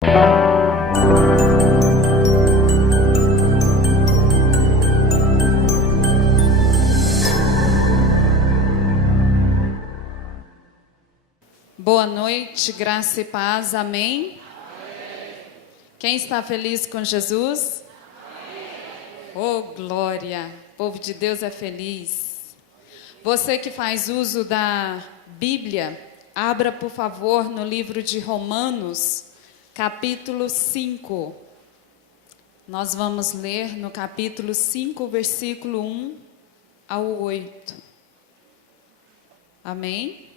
Boa noite, graça e paz, amém? Quem está feliz com Jesus? Oh, glória! O povo de Deus é feliz. Você que faz uso da Bíblia, abra, por favor, no livro de Romanos, capítulo 5. Nós vamos ler no capítulo 5, versículo 1 ao 8. Amém?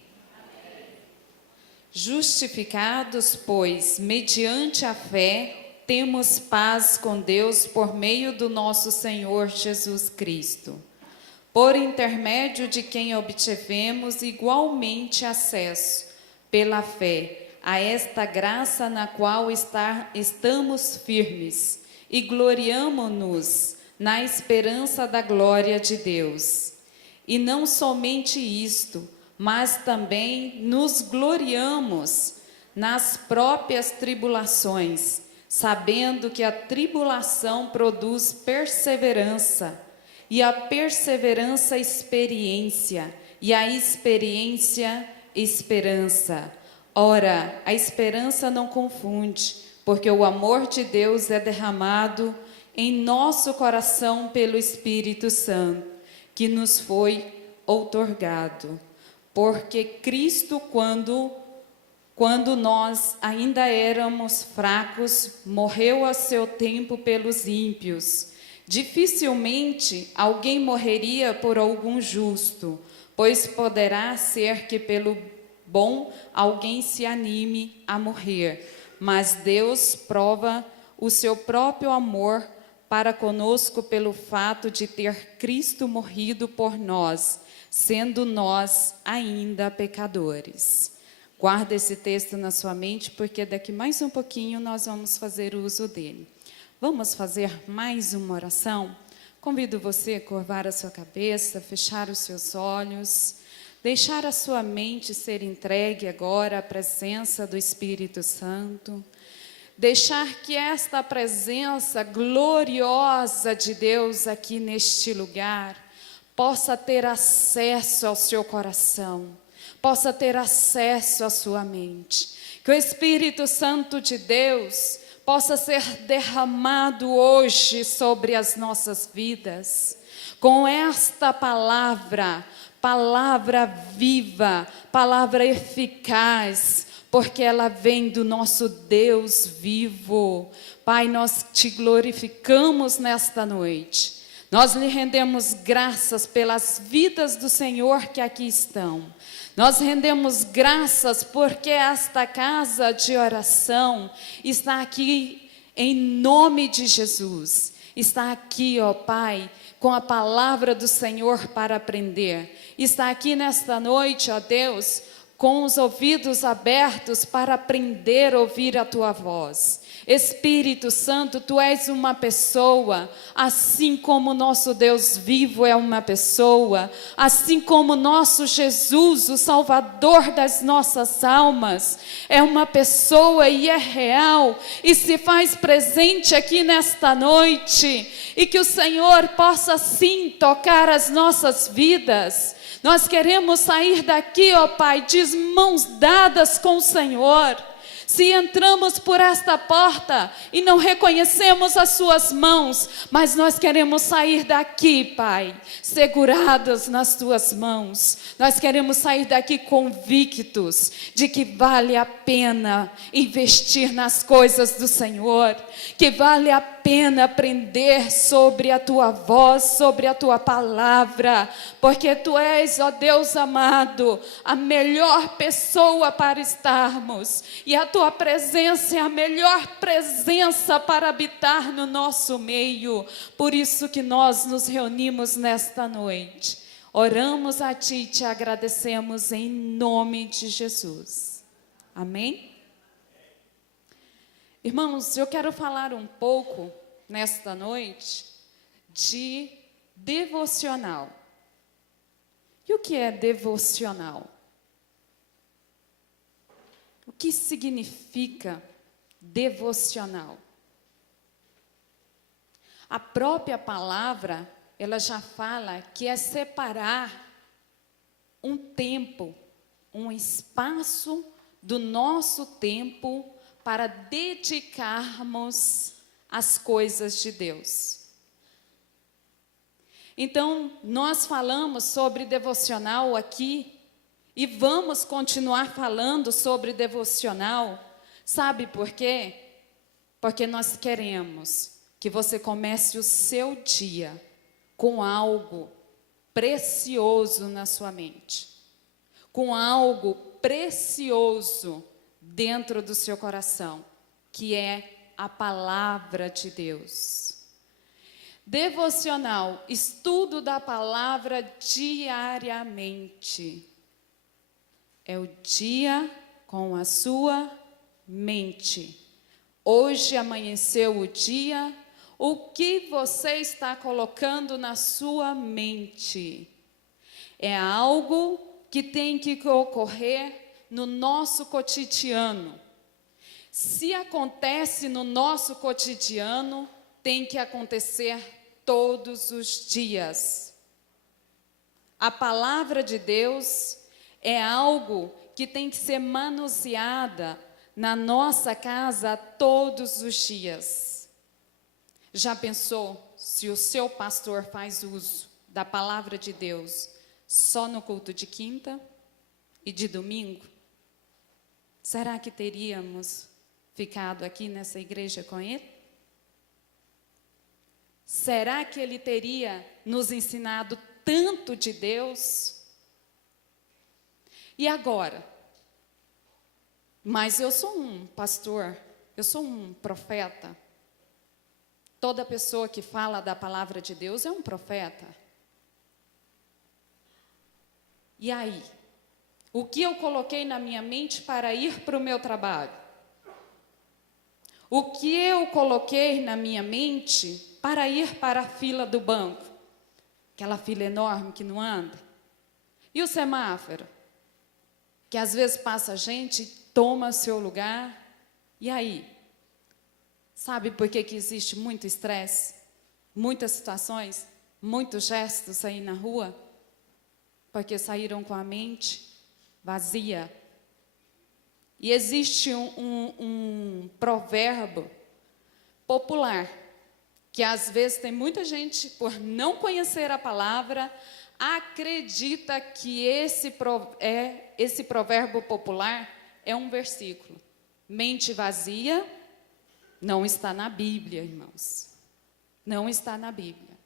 Justificados, pois, mediante a fé, temos paz com Deus por meio do nosso Senhor Jesus Cristo, por intermédio de quem obtivemos igualmente acesso, pela fé, a esta graça na qual estamos firmes e gloriamo-nos na esperança da glória de Deus. E não somente isto, mas também nos gloriamos nas próprias tribulações, sabendo que a tribulação produz perseverança, e a perseverança experiência, e a experiência esperança. Ora, a esperança não confunde, porque o amor de Deus é derramado em nosso coração pelo Espírito Santo, que nos foi outorgado. Porque Cristo, quando nós ainda éramos fracos, morreu a seu tempo pelos ímpios. Dificilmente alguém morreria por algum justo, pois poderá ser que pelo bom alguém se anime a morrer. Mas Deus prova o seu próprio amor para conosco pelo fato de ter Cristo morrido por nós, sendo nós ainda pecadores. Guarda esse texto na sua mente, porque daqui mais um pouquinho nós vamos fazer uso dele. Vamos fazer mais uma oração? Convido você a curvar a sua cabeça, fechar os seus olhos, deixar a sua mente ser entregue agora à presença do Espírito Santo, deixar que esta presença gloriosa de Deus aqui neste lugar possa ter acesso ao seu coração, possa ter acesso à sua mente, que o Espírito Santo de Deus possa ser derramado hoje sobre as nossas vidas, com esta palavra viva, palavra eficaz, porque ela vem do nosso Deus vivo. Pai, nós te glorificamos nesta noite. Nós lhe rendemos graças pelas vidas do Senhor que aqui estão. Nós rendemos graças porque esta casa de oração está aqui em nome de Jesus. Está aqui, ó Pai, com a palavra do Senhor para aprender. Está aqui nesta noite, ó Deus, com os ouvidos abertos para aprender a ouvir a Tua voz. Espírito Santo, Tu és uma pessoa, assim como nosso Deus vivo é uma pessoa, assim como nosso Jesus, o Salvador das nossas almas, é uma pessoa e é real, e se faz presente aqui nesta noite, e que o Senhor possa sim tocar as nossas vidas. Nós queremos sair daqui, ó Pai, de mãos dadas com o Senhor. Se entramos por esta porta e não reconhecemos as suas mãos, mas nós queremos sair daqui, Pai, segurados nas tuas mãos. Nós queremos sair daqui convictos de que vale a pena investir nas coisas do Senhor, que vale a pena aprender sobre a tua voz, sobre a tua palavra, porque tu és, ó Deus amado, a melhor pessoa para estarmos, e a tua presença é a melhor presença para habitar no nosso meio. Por isso que nós nos reunimos nesta noite, oramos a ti e te agradecemos em nome de Jesus. Amém? Irmãos, eu quero falar um pouco nesta noite de devocional. E o que é devocional? O que significa devocional. A própria palavra, ela já fala que é separar um tempo, um espaço do nosso tempo para dedicarmos às coisas de Deus. Então, nós falamos sobre devocional aqui e vamos continuar falando sobre devocional. Sabe por quê? Porque nós queremos que você comece o seu dia com algo precioso na sua mente, com algo precioso dentro do seu coração, que é a palavra de Deus. Devocional, estudo da palavra diariamente. É o dia com a sua mente. Hoje amanheceu o dia. O que você está colocando na sua mente? É algo que tem que ocorrer no nosso cotidiano. Se acontece no nosso cotidiano, tem que acontecer todos os dias. A palavra de Deus é algo que tem que ser manuseada na nossa casa todos os dias. Já pensou se o seu pastor faz uso da palavra de Deus só no culto de quinta e de domingo? Será que teríamos ficado aqui nessa igreja com ele? Será que ele teria nos ensinado tanto de Deus? E agora? Mas eu sou um pastor, eu sou um profeta. Toda pessoa que fala da palavra de Deus é um profeta. E aí? O que eu coloquei na minha mente para ir para o meu trabalho? O que eu coloquei na minha mente para ir para a fila do banco? Aquela fila enorme que não anda. E o semáforo? Que às vezes passa gente, toma seu lugar. E aí? Sabe por que existe muito estresse? Muitas situações, muitos gestos aí na rua? Porque saíram com a mente vazia. E existe um provérbio popular, que às vezes tem muita gente, por não conhecer a palavra, acredita que esse provérbio popular é um versículo. Mente vazia não está na Bíblia, irmãos. Não está na Bíblia.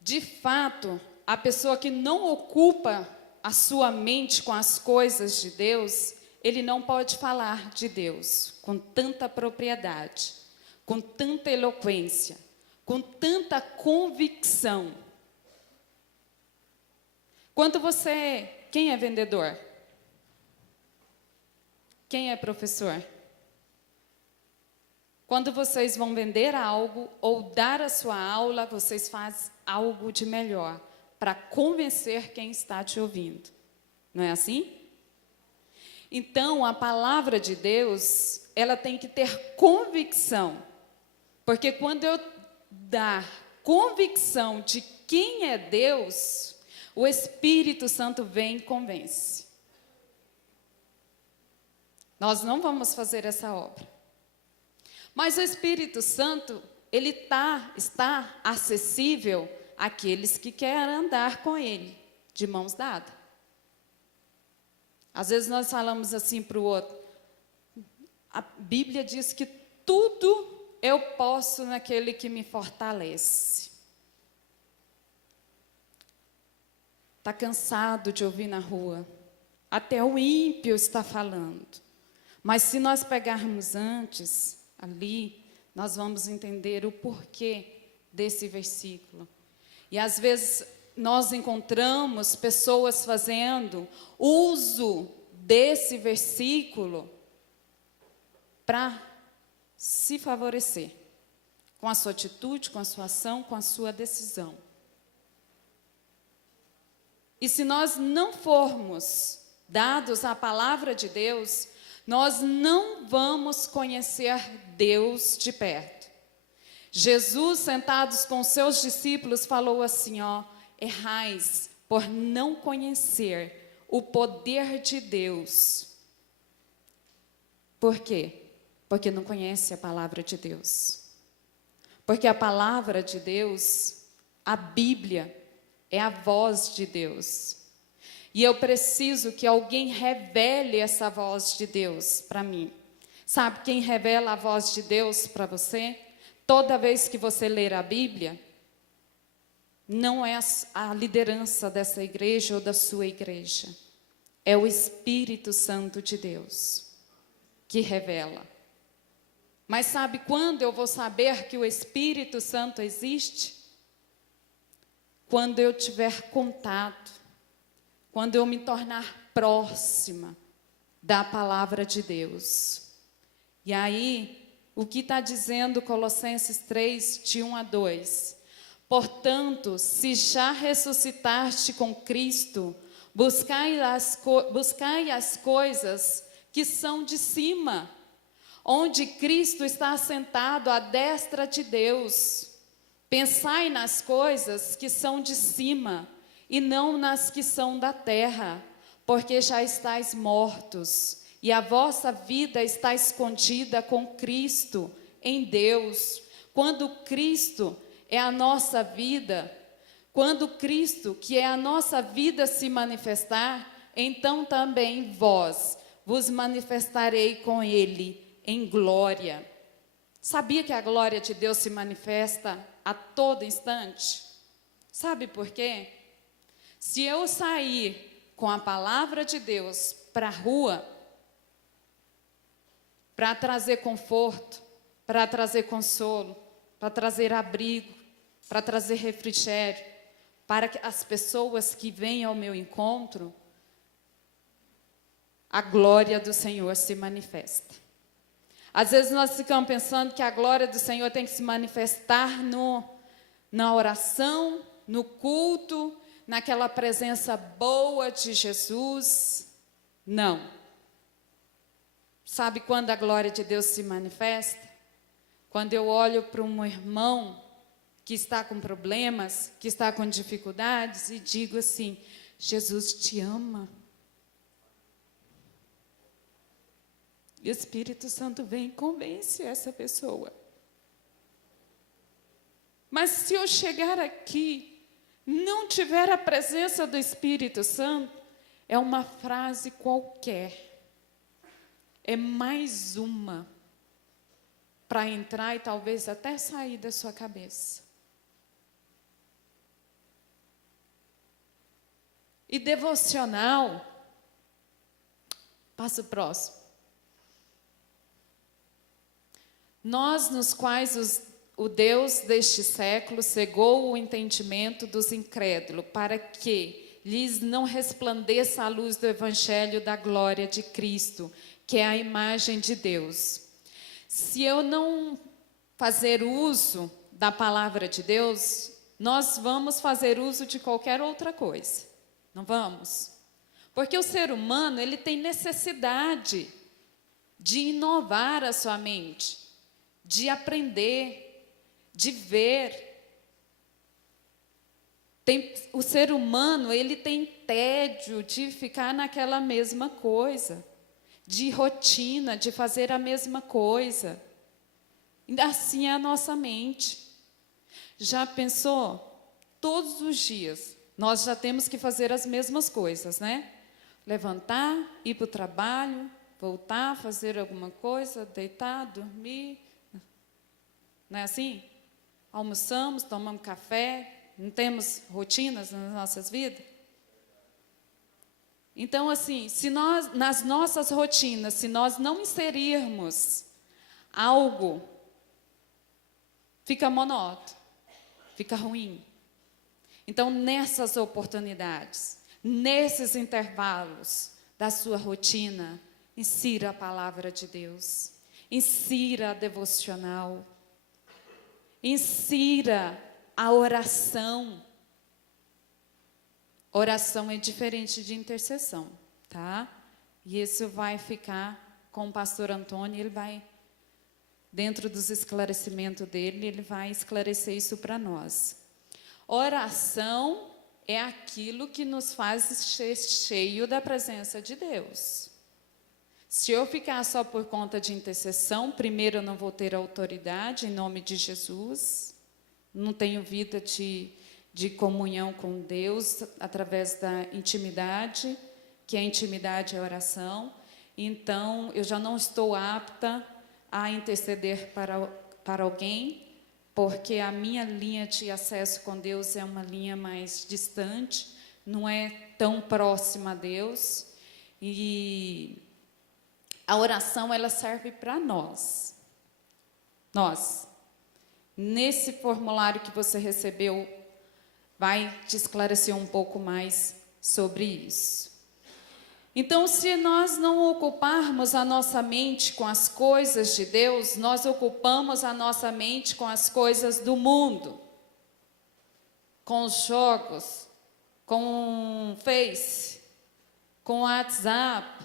De fato, a pessoa que não ocupa a sua mente com as coisas de Deus, ele não pode falar de Deus com tanta propriedade, com tanta eloquência, com tanta convicção. Quem é vendedor? Quem é professor? Quando vocês vão vender algo ou dar a sua aula, vocês fazem algo de melhor para convencer quem está te ouvindo. Não é assim? Então, a palavra de Deus, ela tem que ter convicção. Porque quando eu dar convicção de quem é Deus, o Espírito Santo vem e convence. Nós não vamos fazer essa obra. Mas o Espírito Santo, ele está acessível àqueles que querem andar com ele, de mãos dadas. Às vezes nós falamos assim para o outro, a Bíblia diz que tudo eu posso naquele que me fortalece. Está cansado de ouvir na rua, até o ímpio está falando. Mas se nós pegarmos antes, ali, nós vamos entender o porquê desse versículo. E às vezes nós encontramos pessoas fazendo uso desse versículo para se favorecer, com a sua atitude, com a sua ação, com a sua decisão. E se nós não formos dados à palavra de Deus, nós não vamos conhecer Deus de perto. Jesus, sentados com seus discípulos, falou assim, ó, errais por não conhecer o poder de Deus. Por quê? Porque não conhece a palavra de Deus. Porque a palavra de Deus, a Bíblia, é a voz de Deus. E eu preciso que alguém revele essa voz de Deus para mim. Sabe quem revela a voz de Deus para você? Toda vez que você ler a Bíblia, não é a liderança dessa igreja ou da sua igreja. É o Espírito Santo de Deus que revela. Mas sabe quando eu vou saber que o Espírito Santo existe? Quando eu tiver contato, quando eu me tornar próxima da palavra de Deus. E aí, o que está dizendo Colossenses 3, de 1 a 2? Portanto, se já ressuscitaste com Cristo, buscai as coisas que são de cima, onde Cristo está assentado à destra de Deus. Pensai nas coisas que são de cima, e não nas que são da terra, porque já estáis mortos, e a vossa vida está escondida com Cristo em Deus. Quando Cristo é a nossa vida, quando Cristo, que é a nossa vida, se manifestar, então também vós vos manifestarei com Ele em glória. Sabia que a glória de Deus se manifesta a todo instante? Sabe por quê? Se eu sair com a palavra de Deus para a rua, para trazer conforto, para trazer consolo, para trazer abrigo, para trazer refrigério, para que as pessoas que vêm ao meu encontro, a glória do Senhor se manifesta. Às vezes nós ficamos pensando que a glória do Senhor tem que se manifestar na oração, no culto, naquela presença boa de Jesus. Não. Sabe quando a glória de Deus se manifesta? Quando eu olho para um irmão que está com problemas, que está com dificuldades, e digo assim, Jesus te ama. E o Espírito Santo vem e convence essa pessoa. Mas se eu chegar aqui, não tiver a presença do Espírito Santo, é uma frase qualquer. É mais uma para entrar e talvez até sair da sua cabeça. E devocional, passa o próximo. Nós, nos quais o Deus deste século cegou o entendimento dos incrédulos, para que lhes não resplandeça a luz do evangelho da glória de Cristo, que é a imagem de Deus. Se eu não fazer uso da palavra de Deus, nós vamos fazer uso de qualquer outra coisa, não vamos? Porque o ser humano, ele tem necessidade de inovar a sua mente, de aprender, de ver. O ser humano, ele tem tédio de ficar naquela mesma coisa, de rotina, de fazer a mesma coisa. Assim é a nossa mente. Já pensou? Todos os dias, nós já temos que fazer as mesmas coisas, né? Levantar, ir para o trabalho, voltar, fazer alguma coisa, deitar, dormir. Não é assim? Almoçamos, tomamos café, não temos rotinas nas nossas vidas? Então, assim, se nós, nas nossas rotinas, se nós não inserirmos algo, fica monótono, fica ruim. Então, nessas oportunidades, nesses intervalos da sua rotina, insira a palavra de Deus, insira a devocional, insira a oração. Oração é diferente de intercessão, tá? E isso vai ficar com o pastor Antônio, ele vai, dentro dos esclarecimentos dele, ele vai esclarecer isso para nós. Oração é aquilo que nos faz ser cheio da presença de Deus. Se eu ficar só por conta de intercessão, primeiro eu não vou ter autoridade em nome de Jesus, não tenho vida de comunhão com Deus através da intimidade, que a intimidade é a oração. Então, eu já não estou apta a interceder para alguém, porque a minha linha de acesso com Deus é uma linha mais distante, não é tão próxima a Deus. E a oração, ela serve para nós. Nesse formulário que você recebeu, vai te esclarecer um pouco mais sobre isso. Então, se nós não ocuparmos a nossa mente com as coisas de Deus, nós ocupamos a nossa mente com as coisas do mundo, com os jogos, com o Face, com o WhatsApp,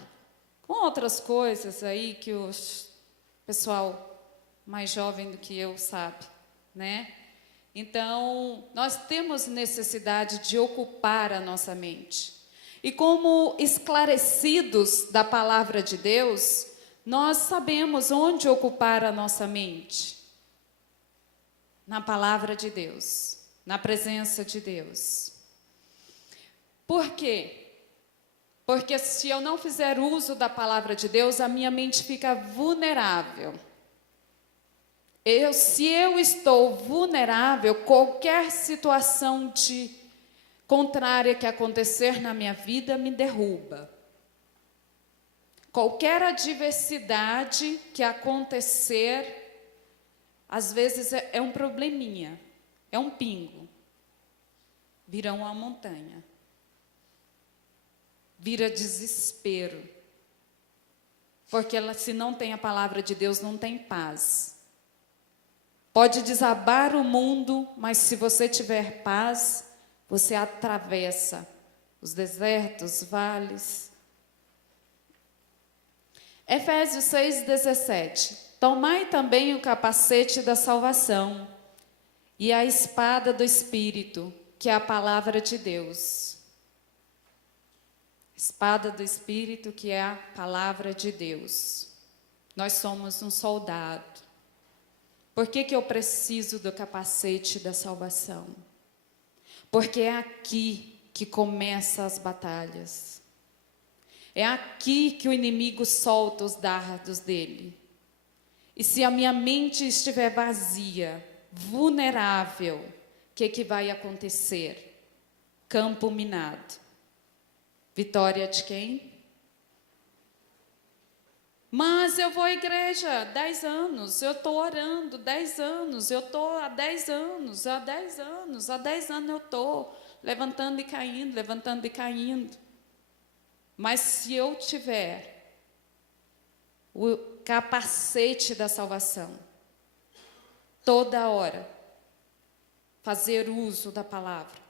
com outras coisas aí que o pessoal mais jovem do que eu sabe, né? Então, nós temos necessidade de ocupar a nossa mente. E como esclarecidos da palavra de Deus, nós sabemos onde ocupar a nossa mente. Na palavra de Deus, na presença de Deus. Por quê? Porque se eu não fizer uso da palavra de Deus, a minha mente fica vulnerável. Se eu estou vulnerável, qualquer situação contrária que acontecer na minha vida me derruba. Qualquer adversidade que acontecer, às vezes é um probleminha, é um pingo, vira uma montanha, vira desespero, porque se não tem a palavra de Deus, não tem paz. Pode desabar o mundo, mas se você tiver paz, você atravessa os desertos, vales. Efésios 6,17. Tomai também o capacete da salvação e a espada do Espírito, que é a palavra de Deus. Espada do Espírito, que é a palavra de Deus. Nós somos um soldado. Por que eu preciso do capacete da salvação? Porque é aqui que começam as batalhas. É aqui que o inimigo solta os dardos dele. E se a minha mente estiver vazia, vulnerável, o que vai acontecer? Campo minado. Vitória de quem? Mas eu vou à igreja 10 anos, eu estou orando 10 anos, eu estou há 10 anos, há 10 anos eu estou levantando e caindo, levantando e caindo. Mas se eu tiver o capacete da salvação, toda hora, fazer uso da palavra,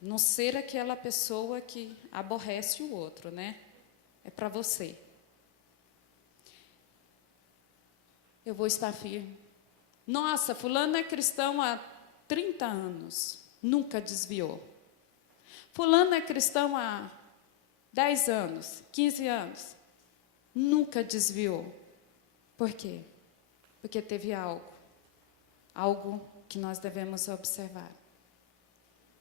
não ser aquela pessoa que aborrece o outro, né? É para você. Eu vou estar firme. Nossa, fulano é cristão há 30 anos, nunca desviou. Fulano é cristão há 10 anos, 15 anos, nunca desviou. Por quê? Porque teve algo que nós devemos observar.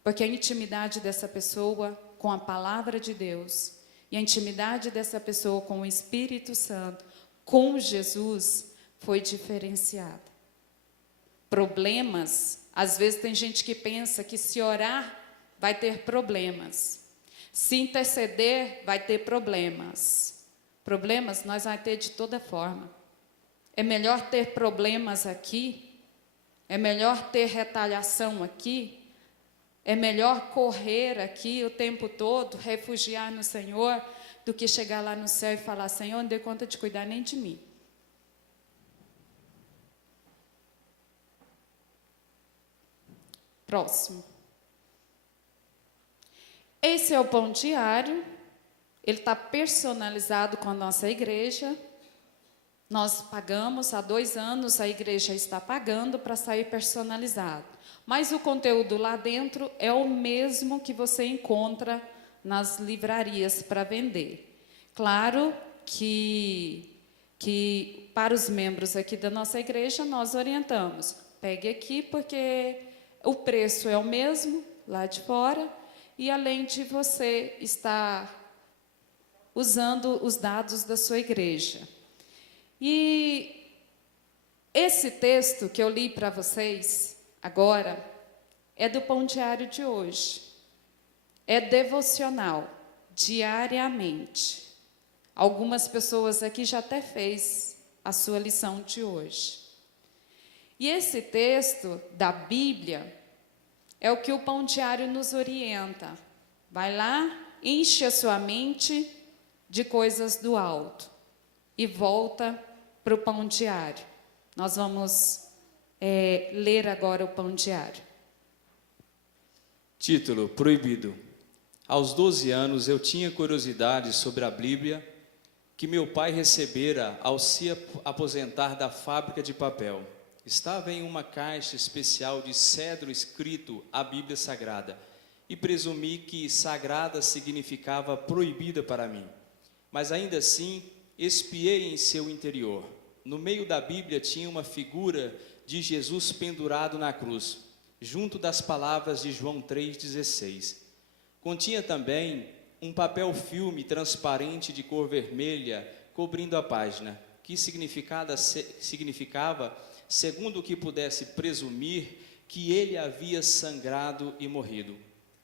Porque a intimidade dessa pessoa com a palavra de Deus e a intimidade dessa pessoa com o Espírito Santo, com Jesus, foi diferenciada. Problemas, às vezes tem gente que pensa que se orar vai ter problemas. Se interceder vai ter problemas. Problemas nós vamos ter de toda forma. É melhor ter problemas aqui, é melhor ter retaliação aqui, é melhor correr aqui o tempo todo, refugiar no Senhor, do que chegar lá no céu e falar: Senhor, não dê conta de cuidar nem de mim. Próximo. Esse é o pão diário. Ele está personalizado com a nossa igreja. Nós pagamos, há 2 anos a igreja está pagando para sair personalizado. Mas o conteúdo lá dentro é o mesmo que você encontra nas livrarias para vender. Claro que para os membros aqui da nossa igreja nós orientamos. Pegue aqui porque o preço é o mesmo lá de fora e além de você estar usando os dados da sua igreja. E esse texto que eu li para vocês agora é do Pão Diário de hoje. É devocional, diariamente. Algumas pessoas aqui já até fez a sua lição de hoje. E esse texto da Bíblia é o que o Pão Diário nos orienta. Vai lá, enche a sua mente de coisas do alto e volta para o Pão Diário. Nós vamos ler agora o Pão Diário. Título: Proibido. Aos 12 anos eu tinha curiosidade sobre a Bíblia que meu pai recebera ao se aposentar da fábrica de papel. Estava em uma caixa especial de cedro escrito a Bíblia Sagrada e presumi que sagrada significava proibida para mim. Mas ainda assim, espiei em seu interior. No meio da Bíblia tinha uma figura de Jesus pendurado na cruz, junto das palavras de João 3,16. Continha também um papel filme transparente de cor vermelha cobrindo a página, que significava, segundo o que pudesse presumir, que ele havia sangrado e morrido.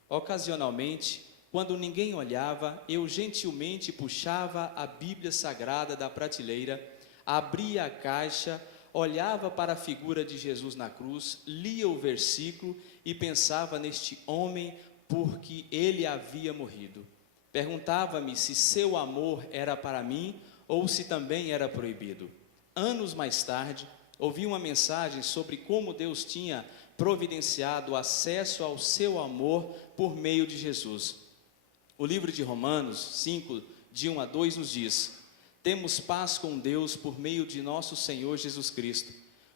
Ocasionalmente, quando ninguém olhava, eu gentilmente puxava a Bíblia Sagrada da prateleira, abria a caixa, olhava para a figura de Jesus na cruz, lia o versículo e pensava neste homem porque ele havia morrido. Perguntava-me se seu amor era para mim ou se também era proibido. Anos mais tarde, ouvi uma mensagem sobre como Deus tinha providenciado acesso ao seu amor por meio de Jesus. O livro de Romanos 5, de 1 a 2 nos diz: temos paz com Deus por meio de nosso Senhor Jesus Cristo,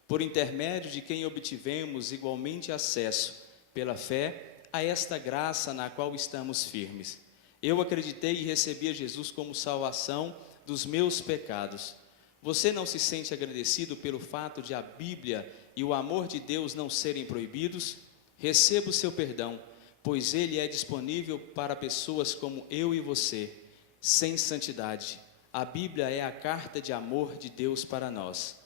por intermédio de quem obtivemos igualmente acesso, pela fé, a esta graça na qual estamos firmes. Eu acreditei e recebi a Jesus como salvação dos meus pecados. Você não se sente agradecido pelo fato de a Bíblia e o amor de Deus não serem proibidos? Receba o seu perdão, pois ele é disponível para pessoas como eu e você, sem santidade. A Bíblia é a carta de amor de Deus para nós.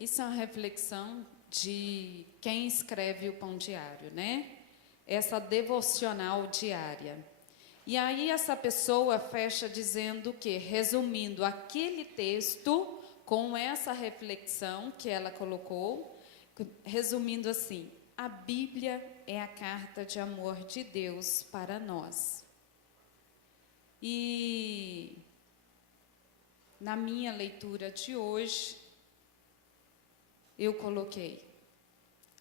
Isso é uma reflexão de quem escreve o Pão Diário, né? Essa devocional diária. E aí essa pessoa fecha dizendo que, resumindo aquele texto com essa reflexão que ela colocou, resumindo assim: a Bíblia é a carta de amor de Deus para nós. E na minha leitura de hoje, eu coloquei: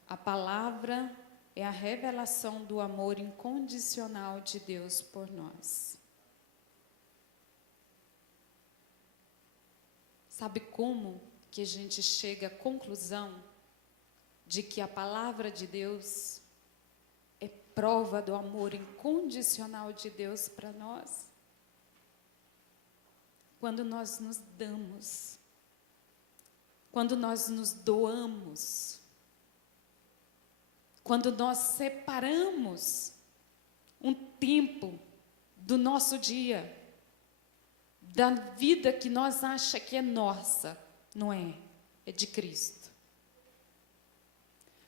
a palavra é a revelação do amor incondicional de Deus por nós. Sabe como que a gente chega à conclusão de que a palavra de Deus é prova do amor incondicional de Deus para nós? Quando nós nos damos, quando nós nos doamos, quando nós separamos um tempo do nosso dia, da vida que nós achamos que é nossa, não é? É de Cristo.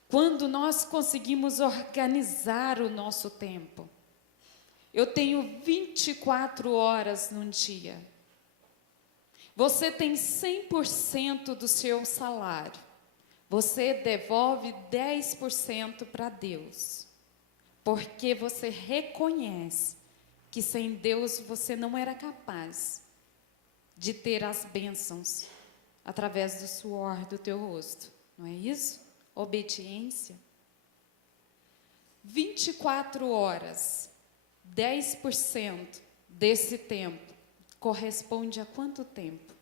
Quando nós conseguimos organizar o nosso tempo. Eu tenho 24 horas num dia. Você tem 100% do seu salário. Você devolve 10% para Deus, porque você reconhece que sem Deus você não era capaz de ter as bênçãos através do suor do teu rosto, não é isso? Obediência. 24 horas, 10% desse tempo, corresponde a quanto tempo?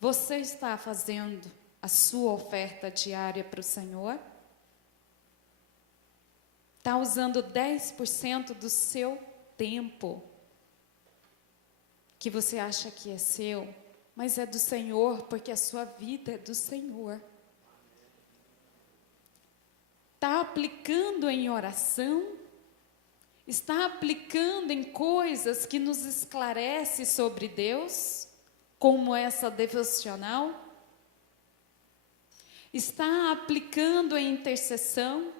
Você está fazendo a sua oferta diária para o Senhor? Está usando 10% do seu tempo, que você acha que é seu, mas é do Senhor, porque a sua vida é do Senhor. Está aplicando em oração? Está aplicando em coisas que nos esclarecem sobre Deus, como essa devocional? Está aplicando em intercessão,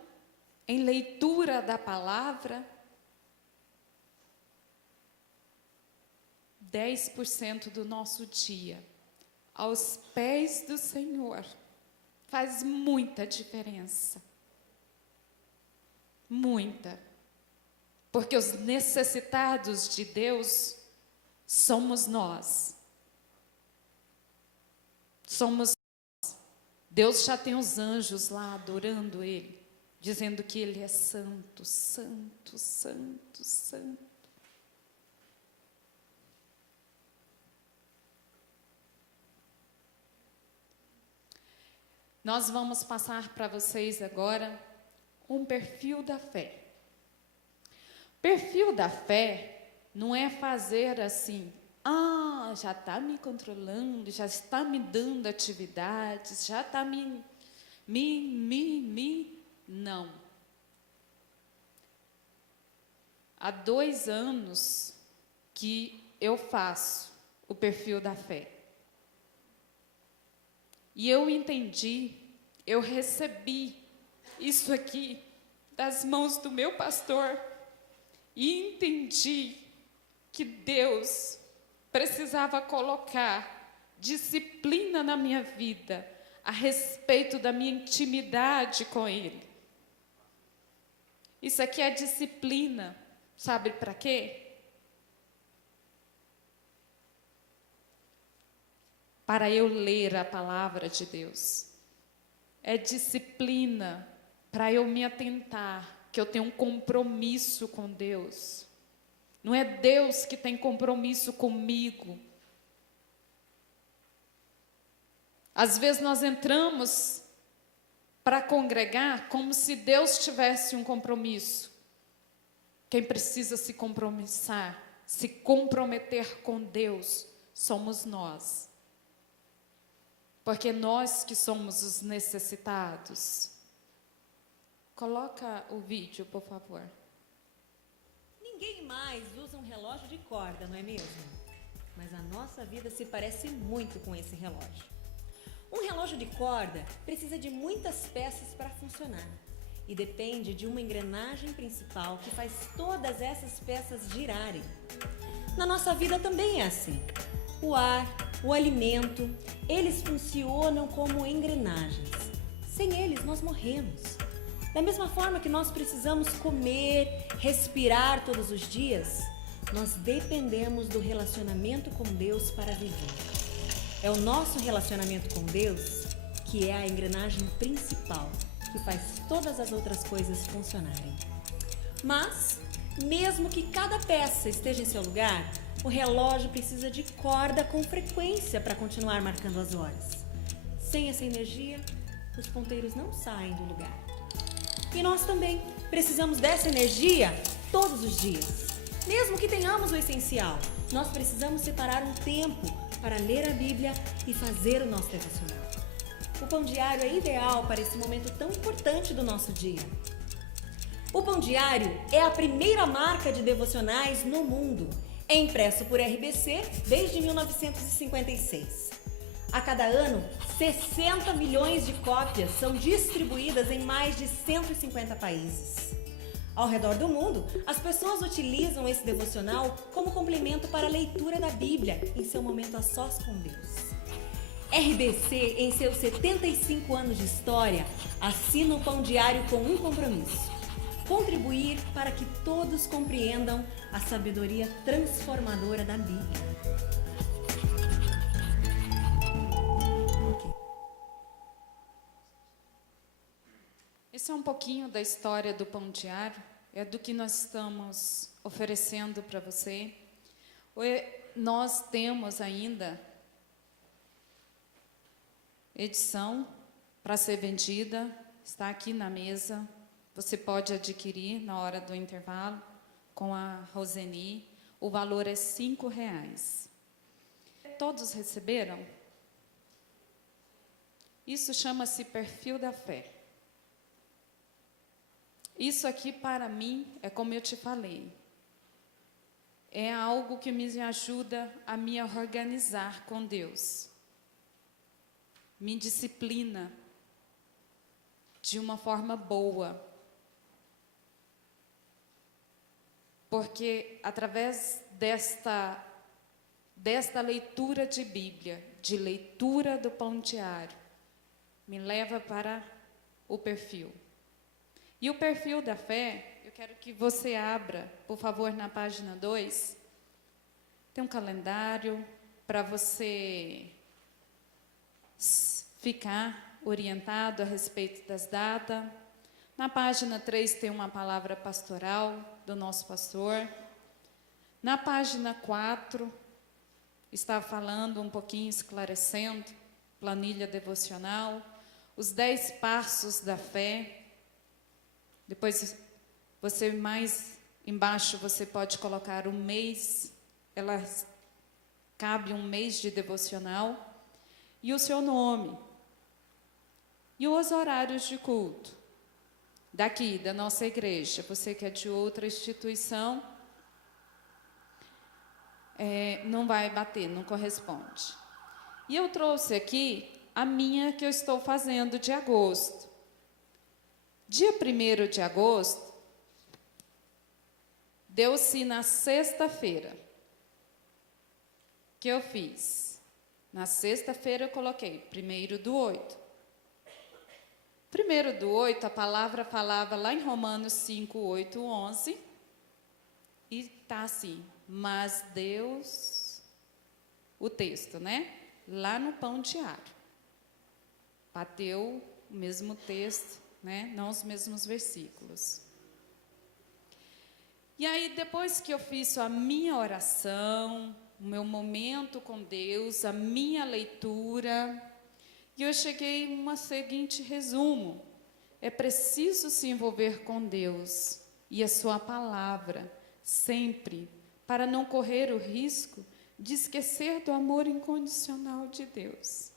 em leitura da palavra? 10% do nosso dia aos pés do Senhor faz muita diferença. Muita. Porque os necessitados de Deus somos nós. Somos nós. Deus já tem os anjos lá adorando Ele, dizendo que Ele é santo, santo, santo, santo. Nós vamos passar para vocês agora um perfil da fé. Perfil da fé não é fazer assim, já está me controlando, já está me dando atividades, já está não. Há 2 anos que eu faço o perfil da fé. E eu entendi, eu recebi isso aqui das mãos do meu pastor e entendi que Deus precisava colocar disciplina na minha vida a respeito da minha intimidade com Ele. Isso aqui é disciplina, sabe para quê? Para eu ler a palavra de Deus. É disciplina para eu me atentar, que eu tenho um compromisso com Deus. Não é Deus que tem compromisso comigo. Às vezes nós entramos para congregar como se Deus tivesse um compromisso. Quem precisa se compromissar, se comprometer com Deus, somos nós. Porque nós que somos os necessitados. Coloca o vídeo, por favor. Ninguém mais usa um relógio de corda, não é mesmo? Mas a nossa vida se parece muito com esse relógio. Um relógio de corda precisa de muitas peças para funcionar e depende de uma engrenagem principal que faz todas essas peças girarem. Na nossa vida também é assim. O ar, o alimento, eles funcionam como engrenagens. Sem eles, nós morremos. Da mesma forma que nós precisamos comer, respirar todos os dias, nós dependemos do relacionamento com Deus para viver. É o nosso relacionamento com Deus que é a engrenagem principal, que faz todas as outras coisas funcionarem. Mas, mesmo que cada peça esteja em seu lugar, o relógio precisa de corda com frequência para continuar marcando as horas. Sem essa energia, os ponteiros não saem do lugar. E nós também precisamos dessa energia todos os dias. Mesmo que tenhamos o essencial, nós precisamos separar um tempo para ler a Bíblia e fazer o nosso devocional. O pão diário é ideal para esse momento tão importante do nosso dia. O pão diário é a primeira marca de devocionais no mundo. É impresso por RBC desde 1956. A cada ano, 60 milhões de cópias são distribuídas em mais de 150 países. Ao redor do mundo, as pessoas utilizam esse devocional como complemento para a leitura da Bíblia em seu momento a sós com Deus. RBC, em seus 75 anos de história, assina o pão diário com um compromisso: contribuir para que todos compreendam a sabedoria transformadora da Bíblia. Esse é um pouquinho da história do pão diário. é do que nós estamos oferecendo para você. Nós temos ainda edição para ser vendida, está aqui na mesa. Você pode adquirir na hora do intervalo com a Roseni. O valor é R$5. Todos receberam? Isso chama-se perfil da fé. Isso aqui, para mim, é como eu te falei. É algo que me ajuda a me organizar com Deus. Me disciplina de uma forma boa. Porque através desta leitura de Bíblia, de leitura do pão diário, me leva para o perfil. E o perfil da fé, eu quero que você abra, por favor, na página 2. Tem um calendário para você ficar orientado a respeito das datas. Na página 3 tem uma palavra pastoral do nosso pastor. Na página 4, está falando um pouquinho, esclarecendo, planilha devocional, os 10 passos da fé. Depois, você mais embaixo, você pode colocar um mês, ela cabe um mês de devocional, e o seu nome, e os horários de culto, daqui, da nossa igreja. Você que é de outra instituição, não vai bater, não corresponde. E eu trouxe aqui a minha que eu estou fazendo de agosto. Dia 1º de agosto, deu-se na sexta-feira. Que eu fiz? Na sexta-feira eu coloquei 1º/8. 1º/8, a palavra falava lá em Romanos 5, 8, 11. E está assim, mas Deus, o texto, né? Lá no pão diário. Bateu o mesmo texto, né? Não os mesmos versículos. E aí, depois que eu fiz a minha oração, o meu momento com Deus, a minha leitura, e eu cheguei a um seguinte resumo: é preciso se envolver com Deus e a sua palavra, sempre, para não correr o risco de esquecer do amor incondicional de Deus.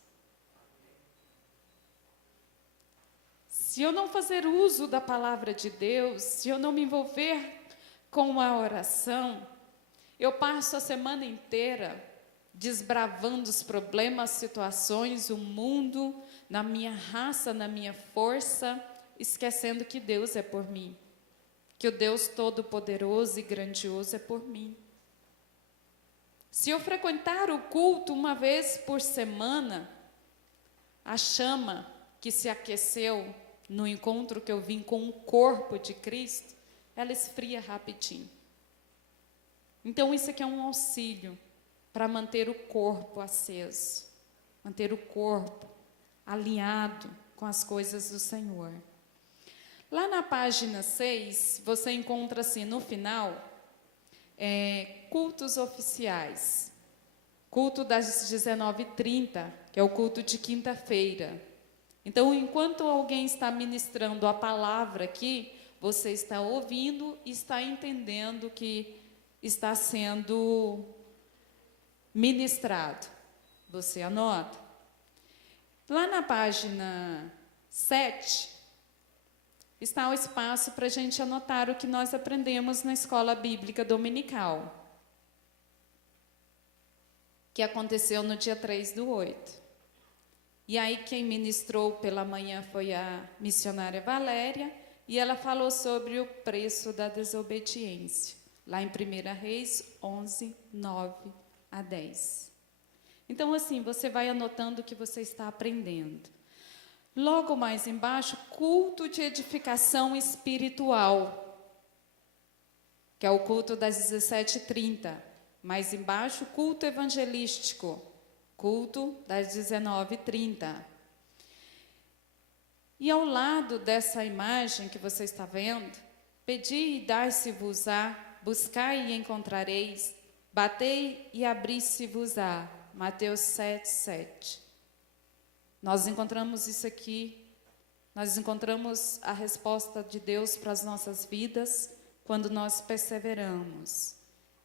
Se eu não fazer uso da palavra de Deus, se eu não me envolver com a oração, eu passo a semana inteira desbravando os problemas, situações, o mundo, na minha raça, na minha força, esquecendo que Deus é por mim, que o Deus Todo-Poderoso e Grandioso é por mim. Se eu frequentar o culto uma vez por semana, a chama que se aqueceu no encontro que eu vim com o corpo de Cristo, ela esfria rapidinho. Então, isso aqui é um auxílio para manter o corpo aceso, manter o corpo alinhado com as coisas do Senhor. Lá na página 6, você encontra assim, no final, cultos oficiais. Culto das 19h30, que é o culto de quinta-feira. Então, enquanto alguém está ministrando a palavra aqui, você está ouvindo e está entendendo que está sendo ministrado. Você anota. Lá na página 7, está o espaço para a gente anotar o que nós aprendemos na escola bíblica dominical, que aconteceu no dia 3/8. E aí quem ministrou pela manhã foi a missionária Valéria, e ela falou sobre o preço da desobediência, lá em 1 Reis 11, 9 a 10. Então, assim, você vai anotando o que você está aprendendo. Logo mais embaixo, culto de edificação espiritual, que é o culto das 17h30. Mais embaixo, culto evangelístico, culto das 19h30. E ao lado dessa imagem que você está vendo, Pedi e dar-se-vos-á, buscai e encontrareis, batei e abri-se-vos-á. Mateus 7, 7. Nós encontramos isso aqui, nós encontramos a resposta de Deus para as nossas vidas quando nós perseveramos.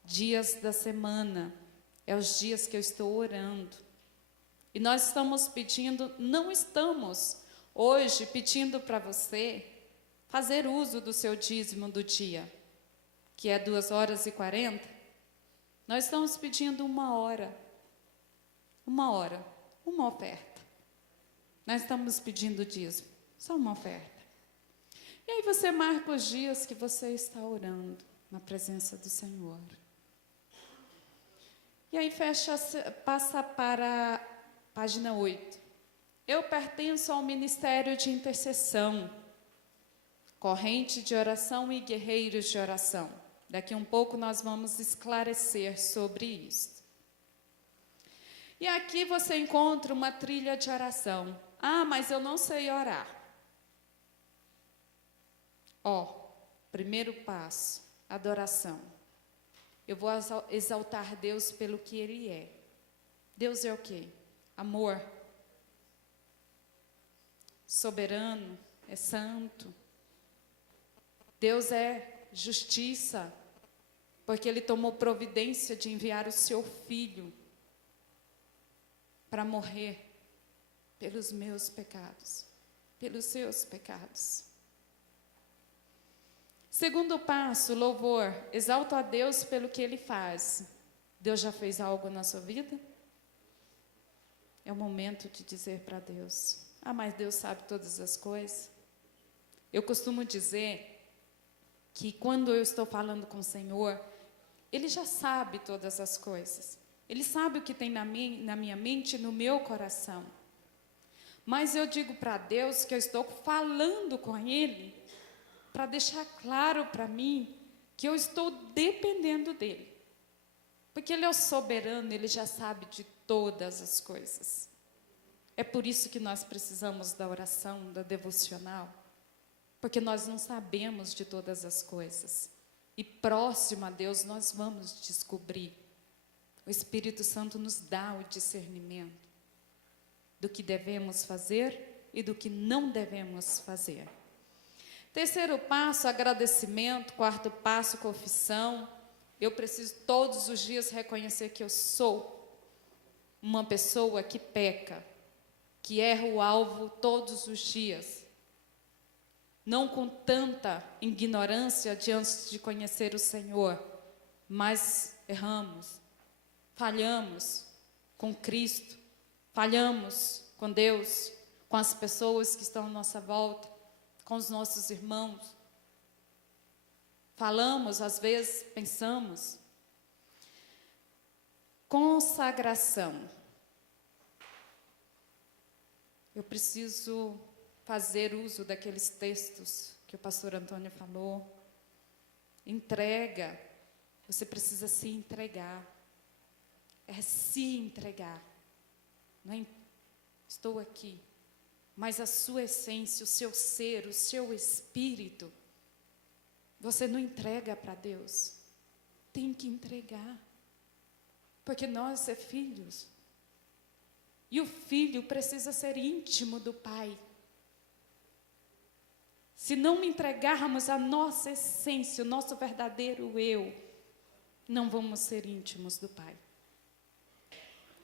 Dias da semana, é os dias que eu estou orando. E nós estamos pedindo, não estamos hoje pedindo para você fazer uso do seu dízimo do dia, que é 2h40. Nós estamos pedindo uma hora, uma oferta. Nós estamos pedindo dízimo, só uma oferta. E aí você marca os dias que você está orando na presença do Senhor. E aí passa para a página 8. Eu pertenço ao ministério de intercessão, corrente de oração e guerreiros de oração. Daqui um pouco nós vamos esclarecer sobre isso. E aqui você encontra uma trilha de oração. Ah, mas eu não sei orar. Primeiro passo, adoração. Eu vou exaltar Deus pelo que Ele é. Deus é o quê? Amor. Soberano, é santo. Deus é justiça, porque Ele tomou providência de enviar o seu Filho para morrer pelos meus pecados, pelos seus pecados. Segundo passo, louvor. Exalto a Deus pelo que Ele faz. Deus já fez algo na sua vida? É o momento de dizer para Deus: ah, mas Deus sabe todas as coisas. Eu costumo dizer que quando eu estou falando com o Senhor, Ele já sabe todas as coisas. Ele sabe o que tem na minha mente e no meu coração. Mas eu digo para Deus que eu estou falando com Ele para deixar claro para mim que eu estou dependendo dEle. Porque Ele é o soberano, Ele já sabe de todas as coisas. É por isso que nós precisamos da oração, da devocional. Porque nós não sabemos de todas as coisas. E próximo a Deus nós vamos descobrir. O Espírito Santo nos dá o discernimento do que devemos fazer e do que não devemos fazer. Terceiro passo, agradecimento. Quarto passo, confissão. Eu preciso todos os dias reconhecer que eu sou uma pessoa que peca, que erra o alvo todos os dias. Não com tanta ignorância diante de conhecer o Senhor, mas erramos, falhamos com Cristo, falhamos com Deus, com as pessoas que estão à nossa volta, com os nossos irmãos. Falamos, às vezes, pensamos. Consagração. Eu preciso fazer uso daqueles textos que o pastor Antônio falou. Entrega. Você precisa se entregar. É se entregar. Não é, estou aqui. Mas a sua essência, o seu ser, o seu espírito, você não entrega para Deus. Tem que entregar. Porque nós somos filhos. E o filho precisa ser íntimo do pai. Se não entregarmos a nossa essência, o nosso verdadeiro eu, não vamos ser íntimos do pai.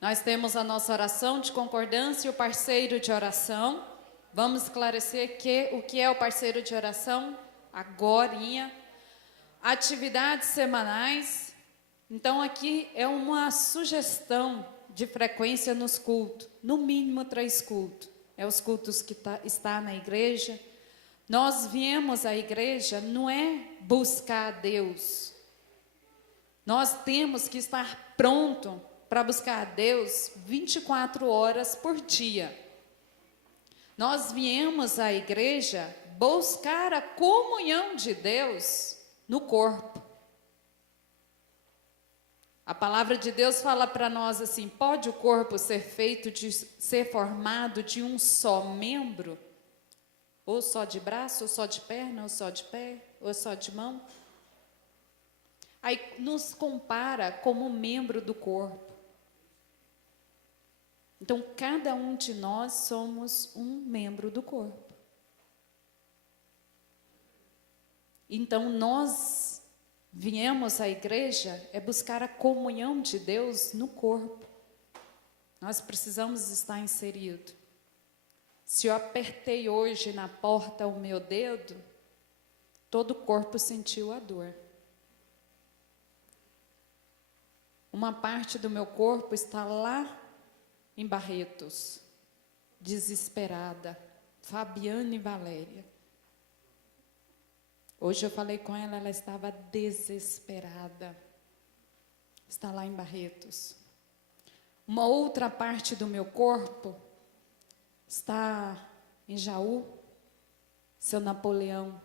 Nós temos a nossa oração de concordância e o parceiro de oração. Vamos esclarecer o que é o parceiro de oração agorinha. Atividades semanais. Então aqui é uma sugestão de frequência nos cultos. No mínimo 3 cultos. É os cultos que está na igreja. Nós viemos à igreja, não é buscar a Deus. Nós temos que estar pronto para buscar a Deus 24 horas por dia. Nós viemos à igreja buscar a comunhão de Deus no corpo. A palavra de Deus fala para nós assim: pode o corpo ser formado de um só membro? Ou só de braço, ou só de perna, ou só de pé? ou só de mão? Aí nos compara como membro do corpo. Então, cada um de nós somos um membro do corpo. Então, nós viemos à igreja é buscar a comunhão de Deus no corpo. Nós precisamos estar inseridos. Se eu apertei hoje na porta o meu dedo, todo o corpo sentiu a dor. Uma parte do meu corpo está lá em Barretos, desesperada, Fabiana e Valéria. Hoje eu falei com ela, ela estava desesperada. Está lá em Barretos. Uma outra parte do meu corpo está em Jaú. Seu Napoleão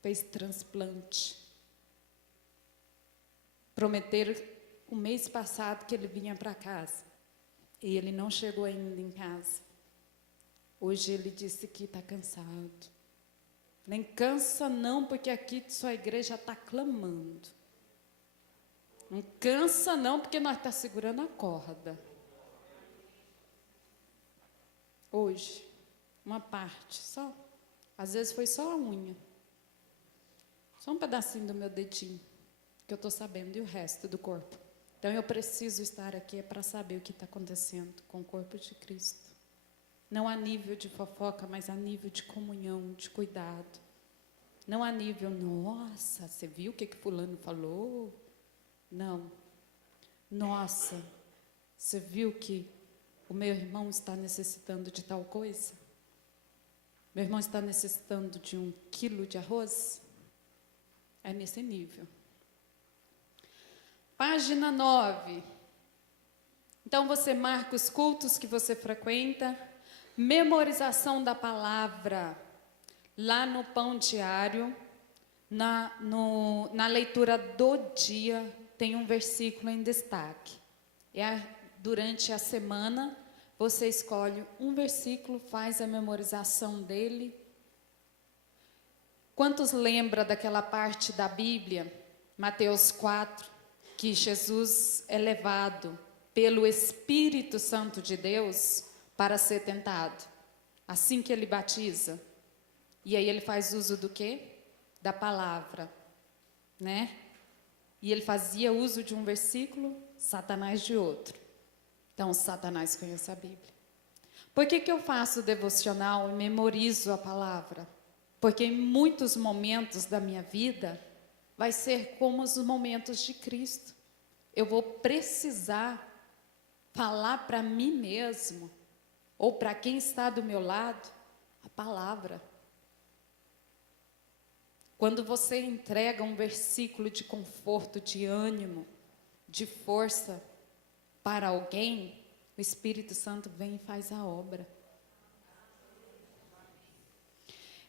fez transplante. Prometeram o mês passado que ele vinha para casa. E ele não chegou ainda em casa. Hoje ele disse que está cansado. Nem cansa não, porque aqui sua igreja está clamando. Não cansa não, porque nós estamos segurando a corda. Hoje, uma parte só. Às vezes foi só a unha. Só um pedacinho do meu dedinho, que eu estou sabendo, e o resto do corpo. Então, eu preciso estar aqui para saber o que está acontecendo com o corpo de Cristo. Não a nível de fofoca, mas a nível de comunhão, de cuidado. Não a nível, nossa, você viu o que fulano falou? Não. Nossa, você viu que o meu irmão está necessitando de tal coisa? Meu irmão está necessitando de 1 quilo de arroz? É nesse nível. Página 9. Então, você marca os cultos que você frequenta. Memorização da palavra. Lá no pão diário, na leitura do dia, tem um versículo em destaque. Durante a semana, você escolhe um versículo, faz a memorização dele. Quantos lembram daquela parte da Bíblia, Mateus 4, que Jesus é levado pelo Espírito Santo de Deus para ser tentado? Assim que ele batiza. E aí ele faz uso do quê? Da palavra, né? E ele fazia uso de um versículo, Satanás de outro. Então, Satanás conhece a Bíblia. Por que eu faço devocional e memorizo a palavra? Porque em muitos momentos da minha vida, vai ser como os momentos de Cristo. Eu vou precisar falar para mim mesmo, ou para quem está do meu lado, a palavra. Quando você entrega um versículo de conforto, de ânimo, de força para alguém, o Espírito Santo vem e faz a obra.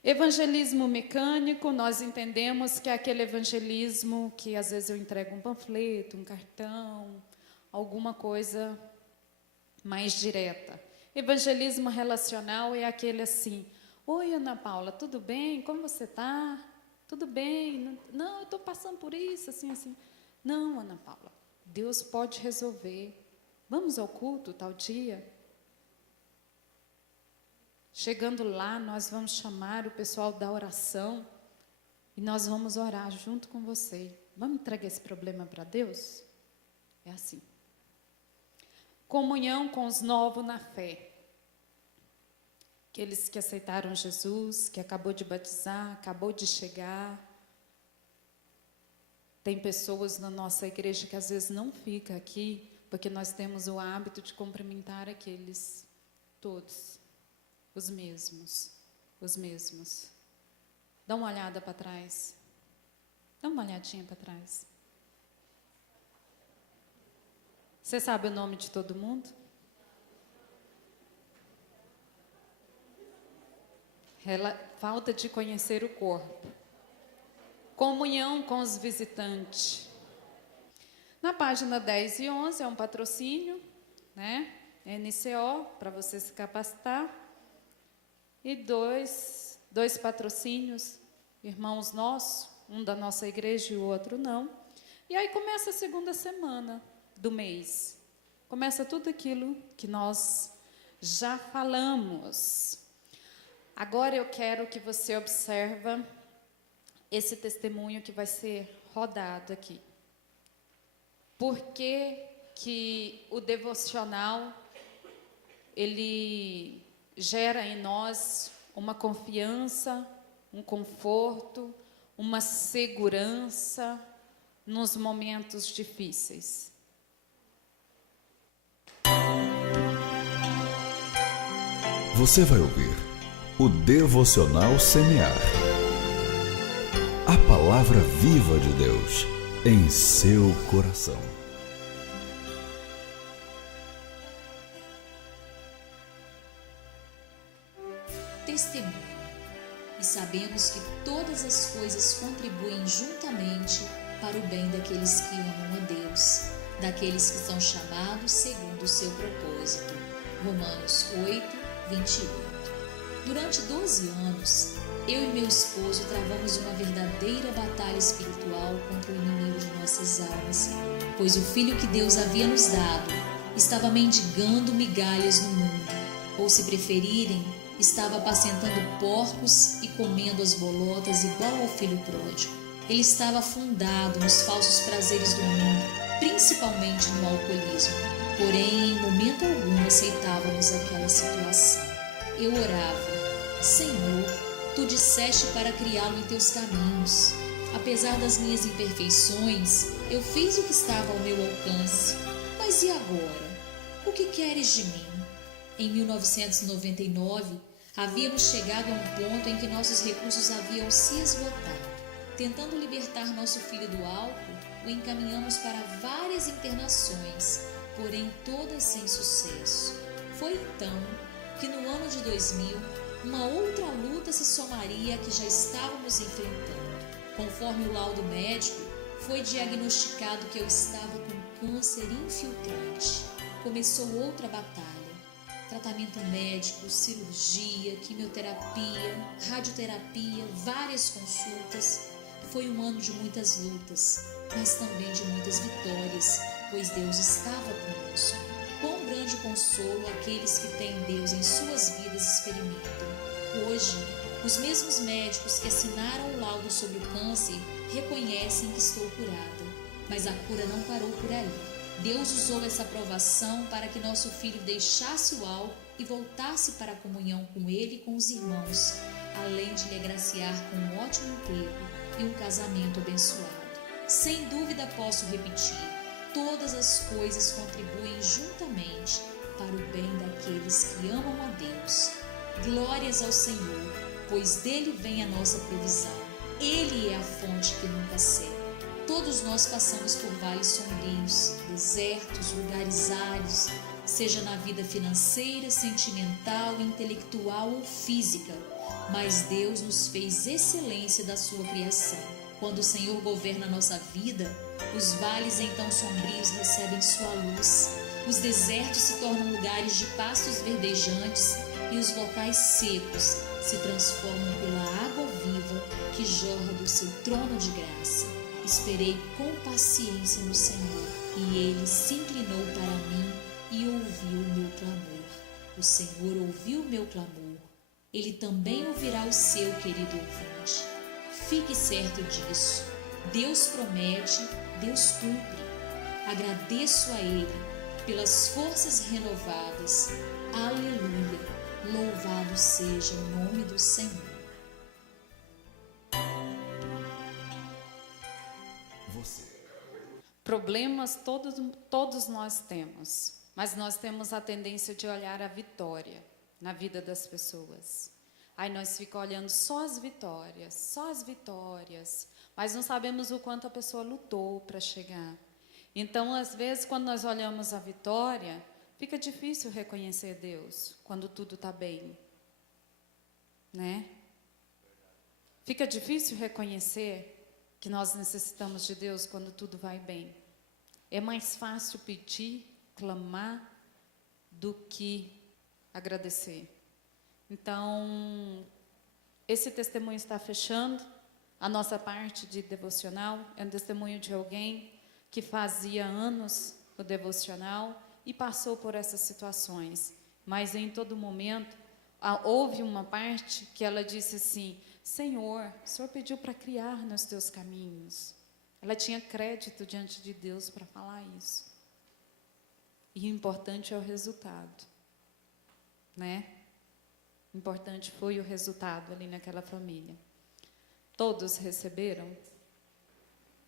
Evangelismo mecânico, nós entendemos que é aquele evangelismo que às vezes eu entrego um panfleto, um cartão, alguma coisa mais direta. Evangelismo relacional é aquele assim: oi, Ana Paula, tudo bem? Como você está? Tudo bem? Não, eu estou passando por isso, assim, assim. Não, Ana Paula, Deus pode resolver. Vamos ao culto tal dia? Chegando lá, nós vamos chamar o pessoal da oração e nós vamos orar junto com você. Vamos entregar esse problema para Deus? É assim. Comunhão com os novos na fé. Aqueles que aceitaram Jesus, que acabou de batizar, acabou de chegar. Tem pessoas na nossa igreja que às vezes não fica aqui, porque nós temos o hábito de cumprimentar aqueles todos. Os mesmos. Dá uma olhada para trás. Dá uma olhadinha para trás. Você sabe o nome de todo mundo? Falta de conhecer o corpo. Comunhão com os visitantes. Na página 10 e 11 é um patrocínio, né? NCO, para você se capacitar. E dois patrocínios, irmãos nossos, um da nossa igreja e o outro não. E aí começa a segunda semana do mês. Começa tudo aquilo que nós já falamos. Agora eu quero que você observe esse testemunho que vai ser rodado aqui. Por que o devocional, ele gera em nós uma confiança, um conforto, uma segurança nos momentos difíceis. Você vai ouvir o Devocional Semear. A palavra viva de Deus em seu coração. Testemunho. E sabemos que todas as coisas contribuem juntamente para o bem daqueles que amam a Deus, daqueles que são chamados segundo o seu propósito. Romanos 8, 28. Durante 12 anos, eu e meu esposo travamos uma verdadeira batalha espiritual contra o inimigo de nossas almas, pois o filho que Deus havia nos dado estava mendigando migalhas no mundo, ou se preferirem, estava apacentando porcos e comendo as bolotas igual ao filho pródigo. Ele estava afundado nos falsos prazeres do mundo, principalmente no alcoolismo. Porém, em momento algum aceitávamos aquela situação. Eu orava: Senhor, Tu disseste para criá-lo em Teus caminhos. Apesar das minhas imperfeições, eu fiz o que estava ao meu alcance. Mas e agora? O que queres de mim? Em 1999, havíamos chegado a um ponto em que nossos recursos haviam se esgotado. Tentando libertar nosso filho do álcool, o encaminhamos para várias internações, porém todas sem sucesso. Foi então que no ano de 2000, uma outra luta se somaria à que já estávamos enfrentando. Conforme o laudo médico, foi diagnosticado que eu estava com câncer infiltrante. Começou outra batalha. Tratamento médico, cirurgia, quimioterapia, radioterapia, várias consultas. Foi um ano de muitas lutas, mas também de muitas vitórias, pois Deus estava conosco. Quão grande consolo aqueles que têm Deus em suas vidas experimentam. Hoje, os mesmos médicos que assinaram o laudo sobre o câncer reconhecem que estou curada, mas a cura não parou por aí. Deus usou essa provação para que nosso filho deixasse o álcool e voltasse para a comunhão com ele e com os irmãos, além de lhe agraciar com um ótimo emprego e um casamento abençoado. Sem dúvida posso repetir, todas as coisas contribuem juntamente para o bem daqueles que amam a Deus. Glórias ao Senhor, pois dele vem a nossa provisão. Ele é a fonte que nunca seca. Todos nós passamos por vales sombrios, desertos, lugares áridos, seja na vida financeira, sentimental, intelectual ou física, mas Deus nos fez excelência da sua criação. Quando o Senhor governa a nossa vida, os vales então sombrios recebem sua luz, os desertos se tornam lugares de pastos verdejantes e os locais secos se transformam pela água viva que jorra do seu trono de graça. Esperei com paciência no Senhor, e Ele se inclinou para mim e ouviu o meu clamor. O Senhor ouviu o meu clamor. Ele também ouvirá o seu, querido ouvinte. Fique certo disso. Deus promete, Deus cumpre. Agradeço a Ele pelas forças renovadas. Aleluia! Louvado seja o nome do Senhor. Problemas todos nós temos, mas nós temos a tendência de olhar a vitória na vida das pessoas. Aí nós ficamos olhando só as vitórias, mas não sabemos o quanto a pessoa lutou para chegar. Então, às vezes, quando nós olhamos a vitória, fica difícil reconhecer Deus quando tudo está bem, né? Fica difícil reconhecer que nós necessitamos de Deus quando tudo vai bem. É mais fácil pedir, clamar, do que agradecer. Então, esse testemunho está fechando a nossa parte de devocional é um testemunho de alguém que fazia anos o devocional e passou por essas situações, mas em todo momento houve uma parte que ela disse assim: Senhor, o Senhor pediu para criar nos teus caminhos. Ela tinha crédito diante de Deus para falar isso. E o importante é o resultado, né? O importante foi o resultado ali naquela família. Todos receberam?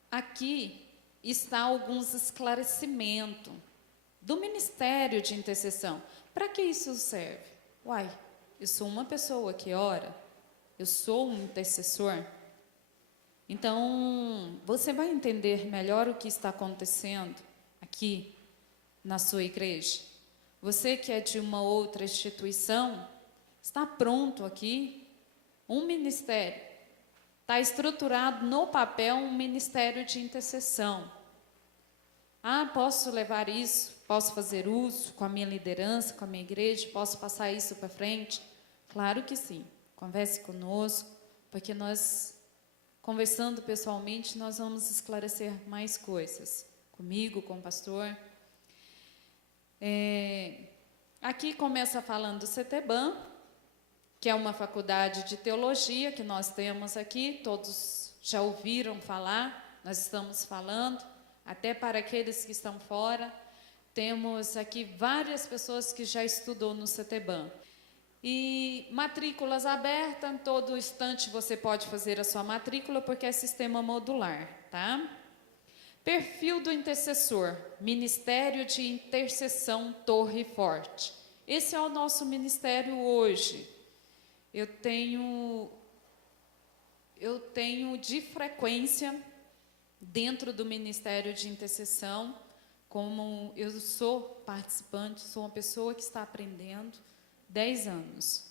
Aqui está alguns esclarecimentos do Ministério de Intercessão. Para que isso serve? Uai, eu sou uma pessoa que ora, eu sou um intercessor. Então, você vai entender melhor o que está acontecendo aqui na sua igreja. Você que é de uma outra instituição, está pronto aqui um ministério. Está estruturado no papel um ministério de intercessão. Ah, posso levar isso? Posso fazer uso com a minha liderança, com a minha igreja? Posso passar isso para frente? Claro que sim. Converse conosco, porque nós, conversando pessoalmente, nós vamos esclarecer mais coisas. Comigo, com o pastor. Aqui começa falando do CETEBAN, que é uma faculdade de teologia que nós temos aqui, todos já ouviram falar, nós estamos falando, até para aqueles que estão fora, temos aqui várias pessoas que já estudou no CETEBAN. E matrículas abertas, todo instante você pode fazer a sua matrícula, porque é sistema modular, tá? Perfil do intercessor, Ministério de Intercessão Torre Forte. Esse é o nosso ministério hoje. Eu tenho de frequência, dentro do Ministério de Intercessão, como eu sou participante, sou uma pessoa que está aprendendo, 10 anos.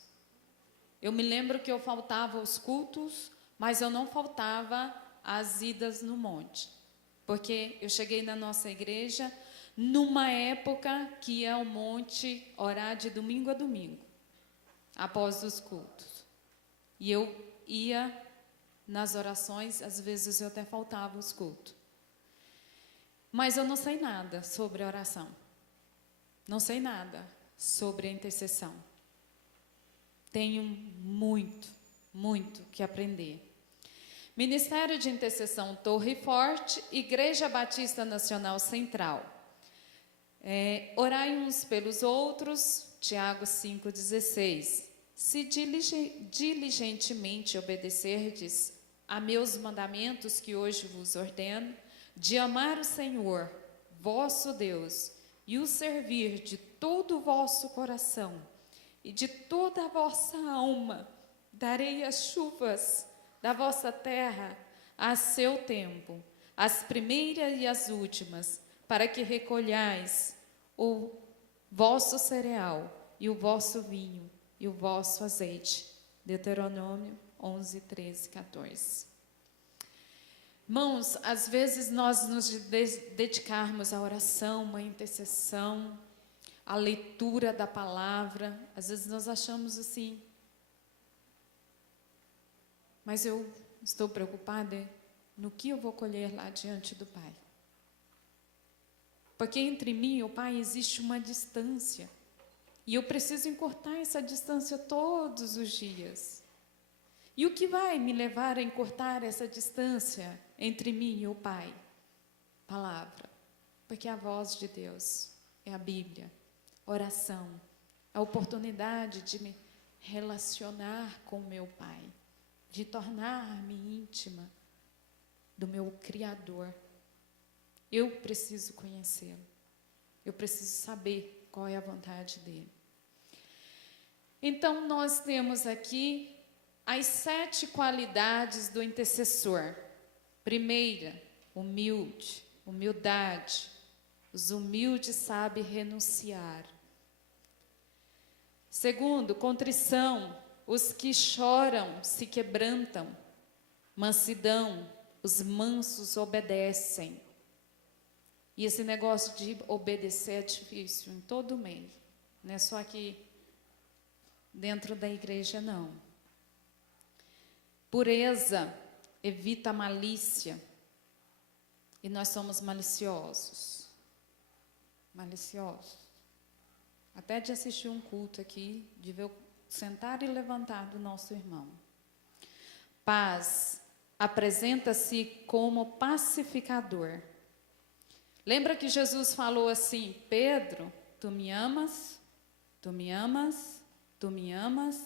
Eu me lembro que eu faltava aos cultos, mas eu não faltava às idas no monte. Porque eu cheguei na nossa igreja numa época que ia ao monte orar de domingo a domingo, após os cultos. E eu ia nas orações, às vezes eu até faltava os cultos. Mas eu não sei nada sobre a oração. Não sei nada sobre a intercessão. Tenho muito, muito que aprender. Ministério de Intercessão Torre Forte, Igreja Batista Nacional Central. Orai uns pelos outros, Tiago 5,16. Se diligentemente obedecerdes a meus mandamentos que hoje vos ordeno, de amar o Senhor, vosso Deus, e o servir de todo o vosso coração e de toda a vossa alma, darei as chuvas da vossa terra a seu tempo, as primeiras e as últimas, para que recolhais o vosso cereal e o vosso vinho e o vosso azeite. Deuteronômio 11, 13, 14. Irmãos, às vezes nós nos dedicarmos à oração, à intercessão, à leitura da palavra, às vezes nós achamos assim, mas eu estou preocupada no que eu vou colher lá diante do Pai. Porque entre mim e o Pai existe uma distância, e eu preciso encurtar essa distância todos os dias. E o que vai me levar a encurtar essa distância entre mim e o Pai? Palavra. Porque a voz de Deus é a Bíblia. Oração. A oportunidade de me relacionar com o meu Pai. De tornar-me íntima do meu Criador. Eu preciso conhecê-lo. Eu preciso saber qual é a vontade dele. Então, nós temos aqui as 7 qualidades do intercessor. Primeira, humildade. Os humildes sabem renunciar. Segundo, contrição. Os que choram se quebrantam. Mansidão. Os mansos obedecem. E esse negócio de obedecer é difícil em todo meio. Não é só aqui dentro da igreja, não. Pureza. evita a malícia. E nós somos maliciosos. Maliciosos. Até de assistir um culto aqui, de ver o sentar e levantar do nosso irmão. Paz apresenta-se como pacificador. Lembra que Jesus falou assim: Pedro, tu me amas? Tu me amas? Tu me amas?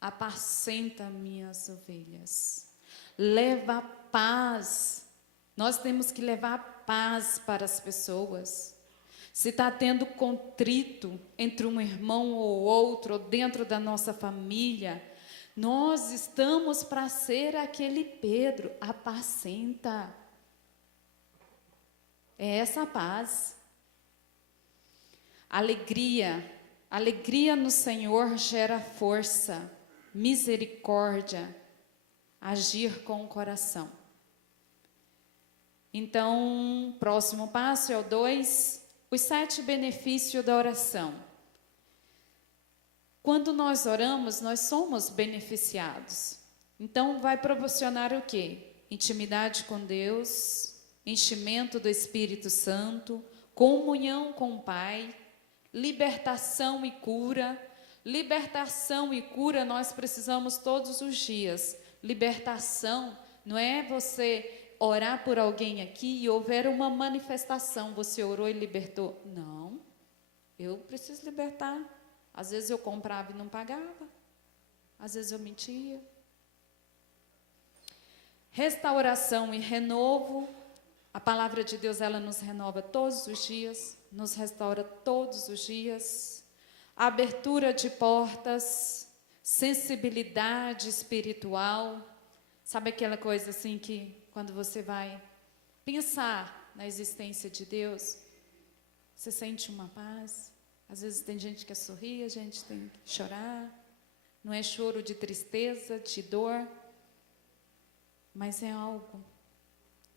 Apacenta minhas ovelhas. Leva paz. Nós temos que levar paz para as pessoas. Se está tendo contrito entre um irmão ou outro, ou dentro da nossa família, nós estamos para ser aquele Pedro, apacenta. É essa paz. Alegria no Senhor gera força, misericórdia, agir com o coração. Então, próximo passo é o 2, os 7 benefícios da oração. Quando nós oramos, nós somos beneficiados. Então, vai proporcionar o quê? Intimidade com Deus, enchimento do Espírito Santo, comunhão com o Pai, libertação e cura. Libertação e cura nós precisamos todos os dias. Libertação não é você orar por alguém aqui e houver uma manifestação, você orou e libertou. Não, eu preciso libertar. Às vezes eu comprava e não pagava. Às vezes eu mentia. Restauração e renovo. A palavra de Deus, ela nos renova todos os dias, nos restaura todos os dias. Abertura de portas, sensibilidade espiritual. Sabe aquela coisa assim que quando você vai pensar na existência de Deus, você sente uma paz? Às vezes tem gente que quer sorrir, a gente tem que chorar. Não é choro de tristeza, de dor, mas é algo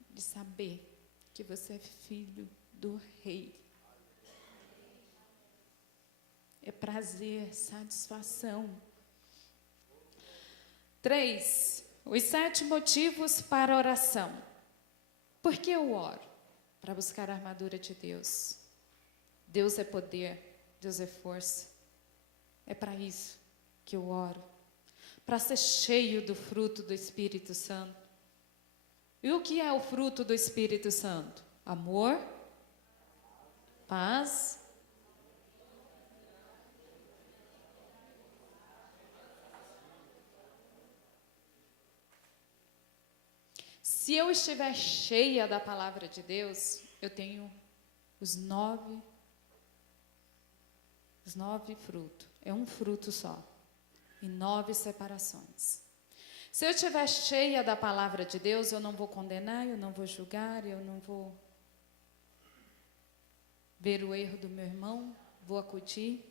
de saber que você é filho do Rei. É prazer, satisfação. 3, os 7 motivos para a oração. Por que eu oro? Para buscar a armadura de Deus. Deus é poder, Deus é força. É para isso que eu oro. Para ser cheio do fruto do Espírito Santo. E o que é o fruto do Espírito Santo? Amor, paz, se eu estiver cheia da palavra de Deus, eu tenho os 9 frutos. É um fruto só. E 9 separações. Se eu estiver cheia da palavra de Deus, eu não vou condenar, eu não vou julgar, eu não vou ver o erro do meu irmão, vou acudir.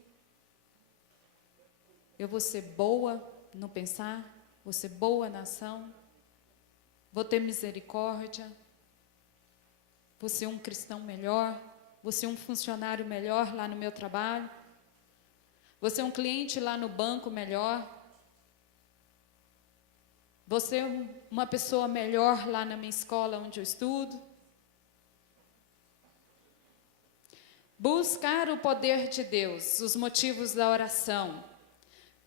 Eu vou ser boa no pensar, vou ser boa na ação, vou ter misericórdia, vou ser um cristão melhor, vou ser um funcionário melhor lá no meu trabalho, vou ser um cliente lá no banco melhor, vou ser uma pessoa melhor lá na minha escola onde eu estudo. Buscar o poder de Deus, os motivos da oração,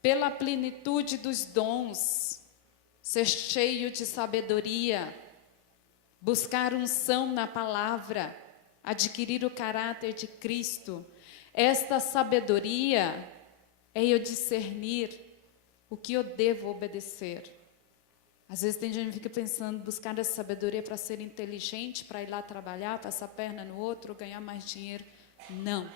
pela plenitude dos dons, ser cheio de sabedoria, buscar unção na palavra, adquirir o caráter de Cristo. Esta sabedoria é eu discernir o que eu devo obedecer. Às vezes tem gente que fica pensando, buscar essa sabedoria para ser inteligente, para ir lá trabalhar, passar a perna no outro, ganhar mais dinheiro. Não.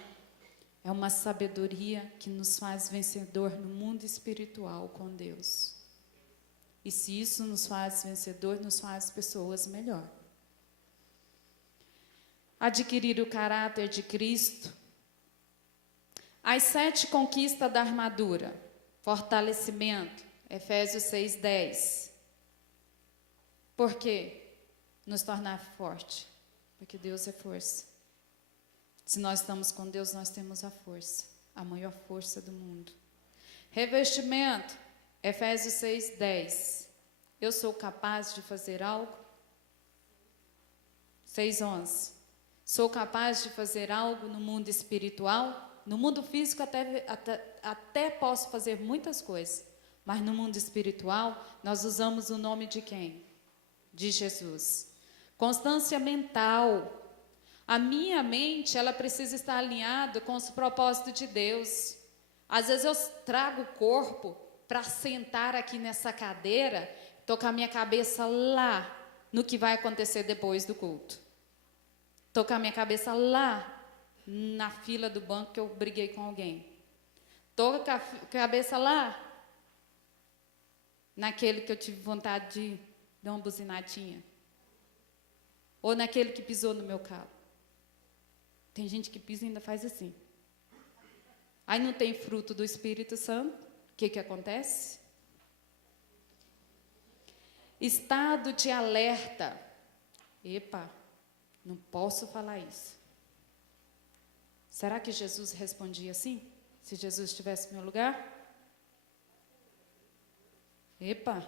É uma sabedoria que nos faz vencedor no mundo espiritual com Deus. E se isso nos faz vencedor, nos faz pessoas melhor. Adquirir o caráter de Cristo. As 7 conquistas da armadura. Fortalecimento. Efésios 6:10. Por quê? Nos tornar forte. Porque Deus é força. Se nós estamos com Deus, nós temos a força. A maior força do mundo. Revestimento. Efésios 6:10. eu sou capaz de fazer algo? 6:11. Sou capaz de fazer algo no mundo espiritual? No mundo físico até posso fazer muitas coisas, mas no mundo espiritual nós usamos o nome de quem? De Jesus. Constância mental. A minha mente, ela precisa estar alinhada com os propósitos de Deus. Às vezes eu trago o corpo para sentar aqui nessa cadeira, tocar a minha cabeça lá no que vai acontecer depois do culto. Tocar minha cabeça lá na fila do banco que eu briguei com alguém. Tocar a cabeça lá naquele que eu tive vontade de dar uma buzinadinha. Ou naquele que pisou no meu carro. Tem gente que pisa e ainda faz assim. Aí não tem fruto do Espírito Santo. O que acontece? Estado de alerta. Epa, não posso falar isso. Será que Jesus respondia assim? Se Jesus estivesse no meu lugar? Epa,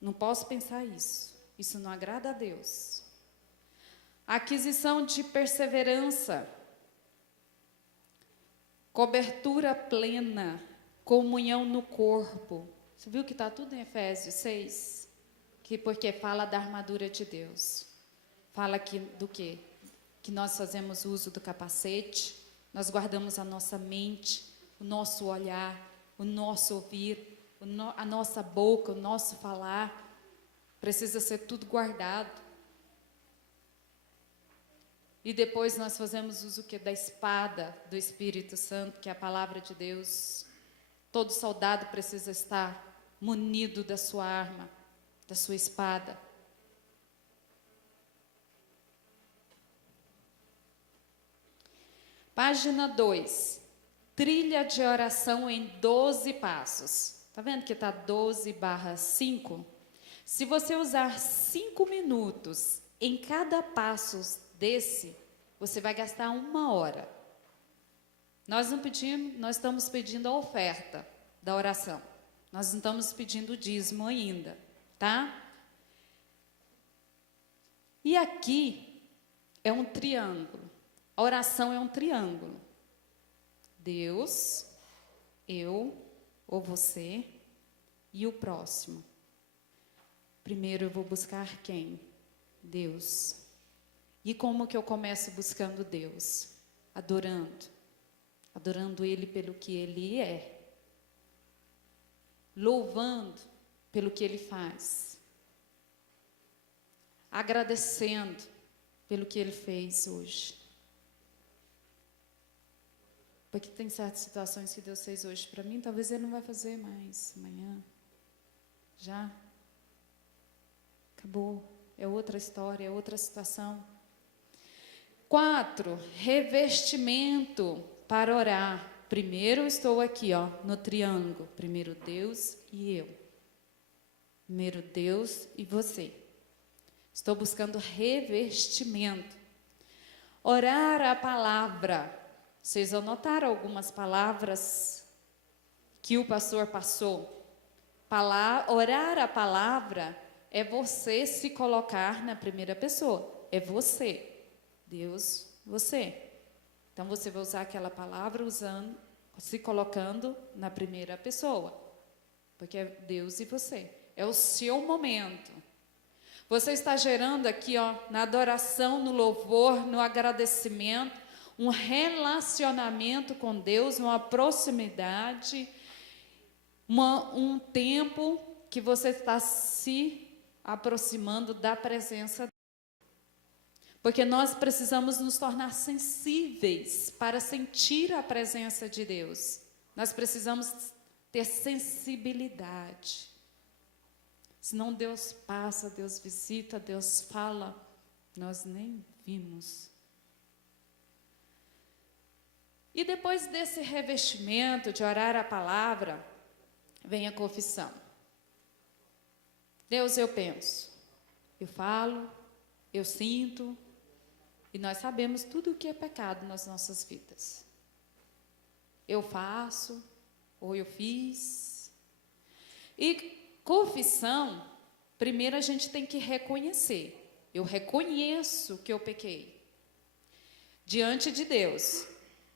não posso pensar isso. Isso não agrada a Deus. Aquisição de perseverança. Cobertura plena. Comunhão no corpo. Você viu que está tudo em Efésios 6? Porque fala da armadura de Deus. Fala aqui do quê? Que nós fazemos uso do capacete, nós guardamos a nossa mente, o nosso olhar, o nosso ouvir, a nossa boca, o nosso falar. Precisa ser tudo guardado. E depois nós fazemos uso da espada do Espírito Santo, que é a palavra de Deus. Todo soldado precisa estar munido da sua arma, da sua espada. Página 2. Trilha de oração em 12 passos. Está vendo que está 12/5? Se você usar 5 minutos em cada passo desse, você vai gastar 1 hora. Nós estamos pedindo a oferta da oração. Nós não estamos pedindo o dízimo ainda, tá? E aqui é um triângulo. A oração é um triângulo. Deus, eu ou você e o próximo. Primeiro eu vou buscar quem? Deus. E como que eu começo buscando Deus? Adorando. Adorando Ele pelo que Ele é. Louvando pelo que Ele faz. Agradecendo pelo que Ele fez hoje. Porque tem certas situações que Deus fez hoje para mim, talvez Ele não vai fazer mais amanhã. Já. Acabou. É outra história, é outra situação. 4, revestimento para orar. Primeiro eu estou aqui, no triângulo. Primeiro Deus e eu. Primeiro Deus e você. Estou buscando revestimento. Orar a palavra. Vocês anotaram algumas palavras que o pastor passou? Orar a palavra é você se colocar na primeira pessoa. É você. Deus, você. Então, você vai usar aquela palavra se colocando na primeira pessoa. Porque é Deus e você. É o seu momento. Você está gerando aqui, na adoração, no louvor, no agradecimento, um relacionamento com Deus, uma proximidade, um tempo que você está se aproximando da presença dele. Porque nós precisamos nos tornar sensíveis para sentir a presença de Deus. Nós precisamos ter sensibilidade. Senão Deus passa, Deus visita, Deus fala, nós nem vimos. E depois desse revestimento de orar a palavra, vem a confissão. Deus, eu penso, eu falo, eu sinto, e nós sabemos tudo o que é pecado nas nossas vidas. Eu faço, ou eu fiz. E confissão primeiro a gente tem que reconhecer. Eu reconheço que eu pequei diante de Deus.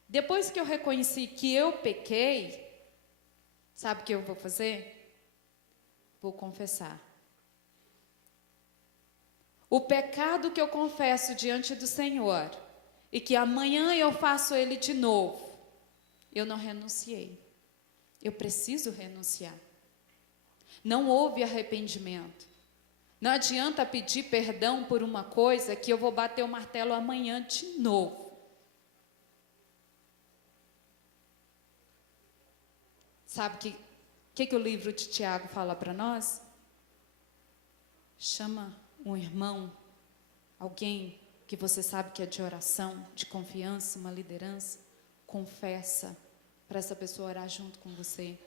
Depois que eu reconheci que eu pequei, sabe o que eu vou fazer? Vou confessar. O pecado que eu confesso diante do Senhor e que amanhã eu faço ele de novo, eu não renunciei. Eu preciso renunciar. Não houve arrependimento. Não adianta pedir perdão por uma coisa que eu vou bater o martelo amanhã de novo. Sabe o que o livro de Tiago fala para nós? Chama um irmão, alguém que você sabe que é de oração, de confiança, uma liderança, confessa para essa pessoa orar junto com você.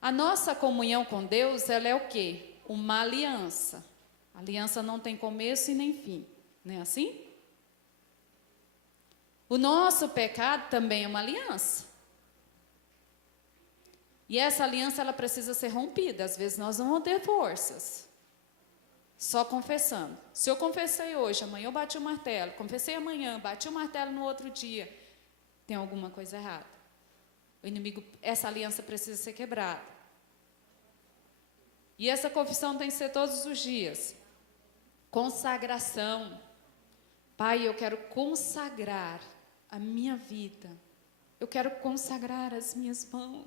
A nossa comunhão com Deus, ela é o quê? Uma aliança. A aliança não tem começo e nem fim, não é assim? O nosso pecado também é uma aliança. E essa aliança, ela precisa ser rompida. Às vezes nós não vamos ter forças. Só confessando. Se eu confessei hoje, amanhã eu bati o martelo. Confessei amanhã, bati o martelo no outro dia. Tem alguma coisa errada. O inimigo, essa aliança precisa ser quebrada. E essa confissão tem que ser todos os dias. Consagração. Pai, eu quero consagrar a minha vida. Eu quero consagrar as minhas mãos.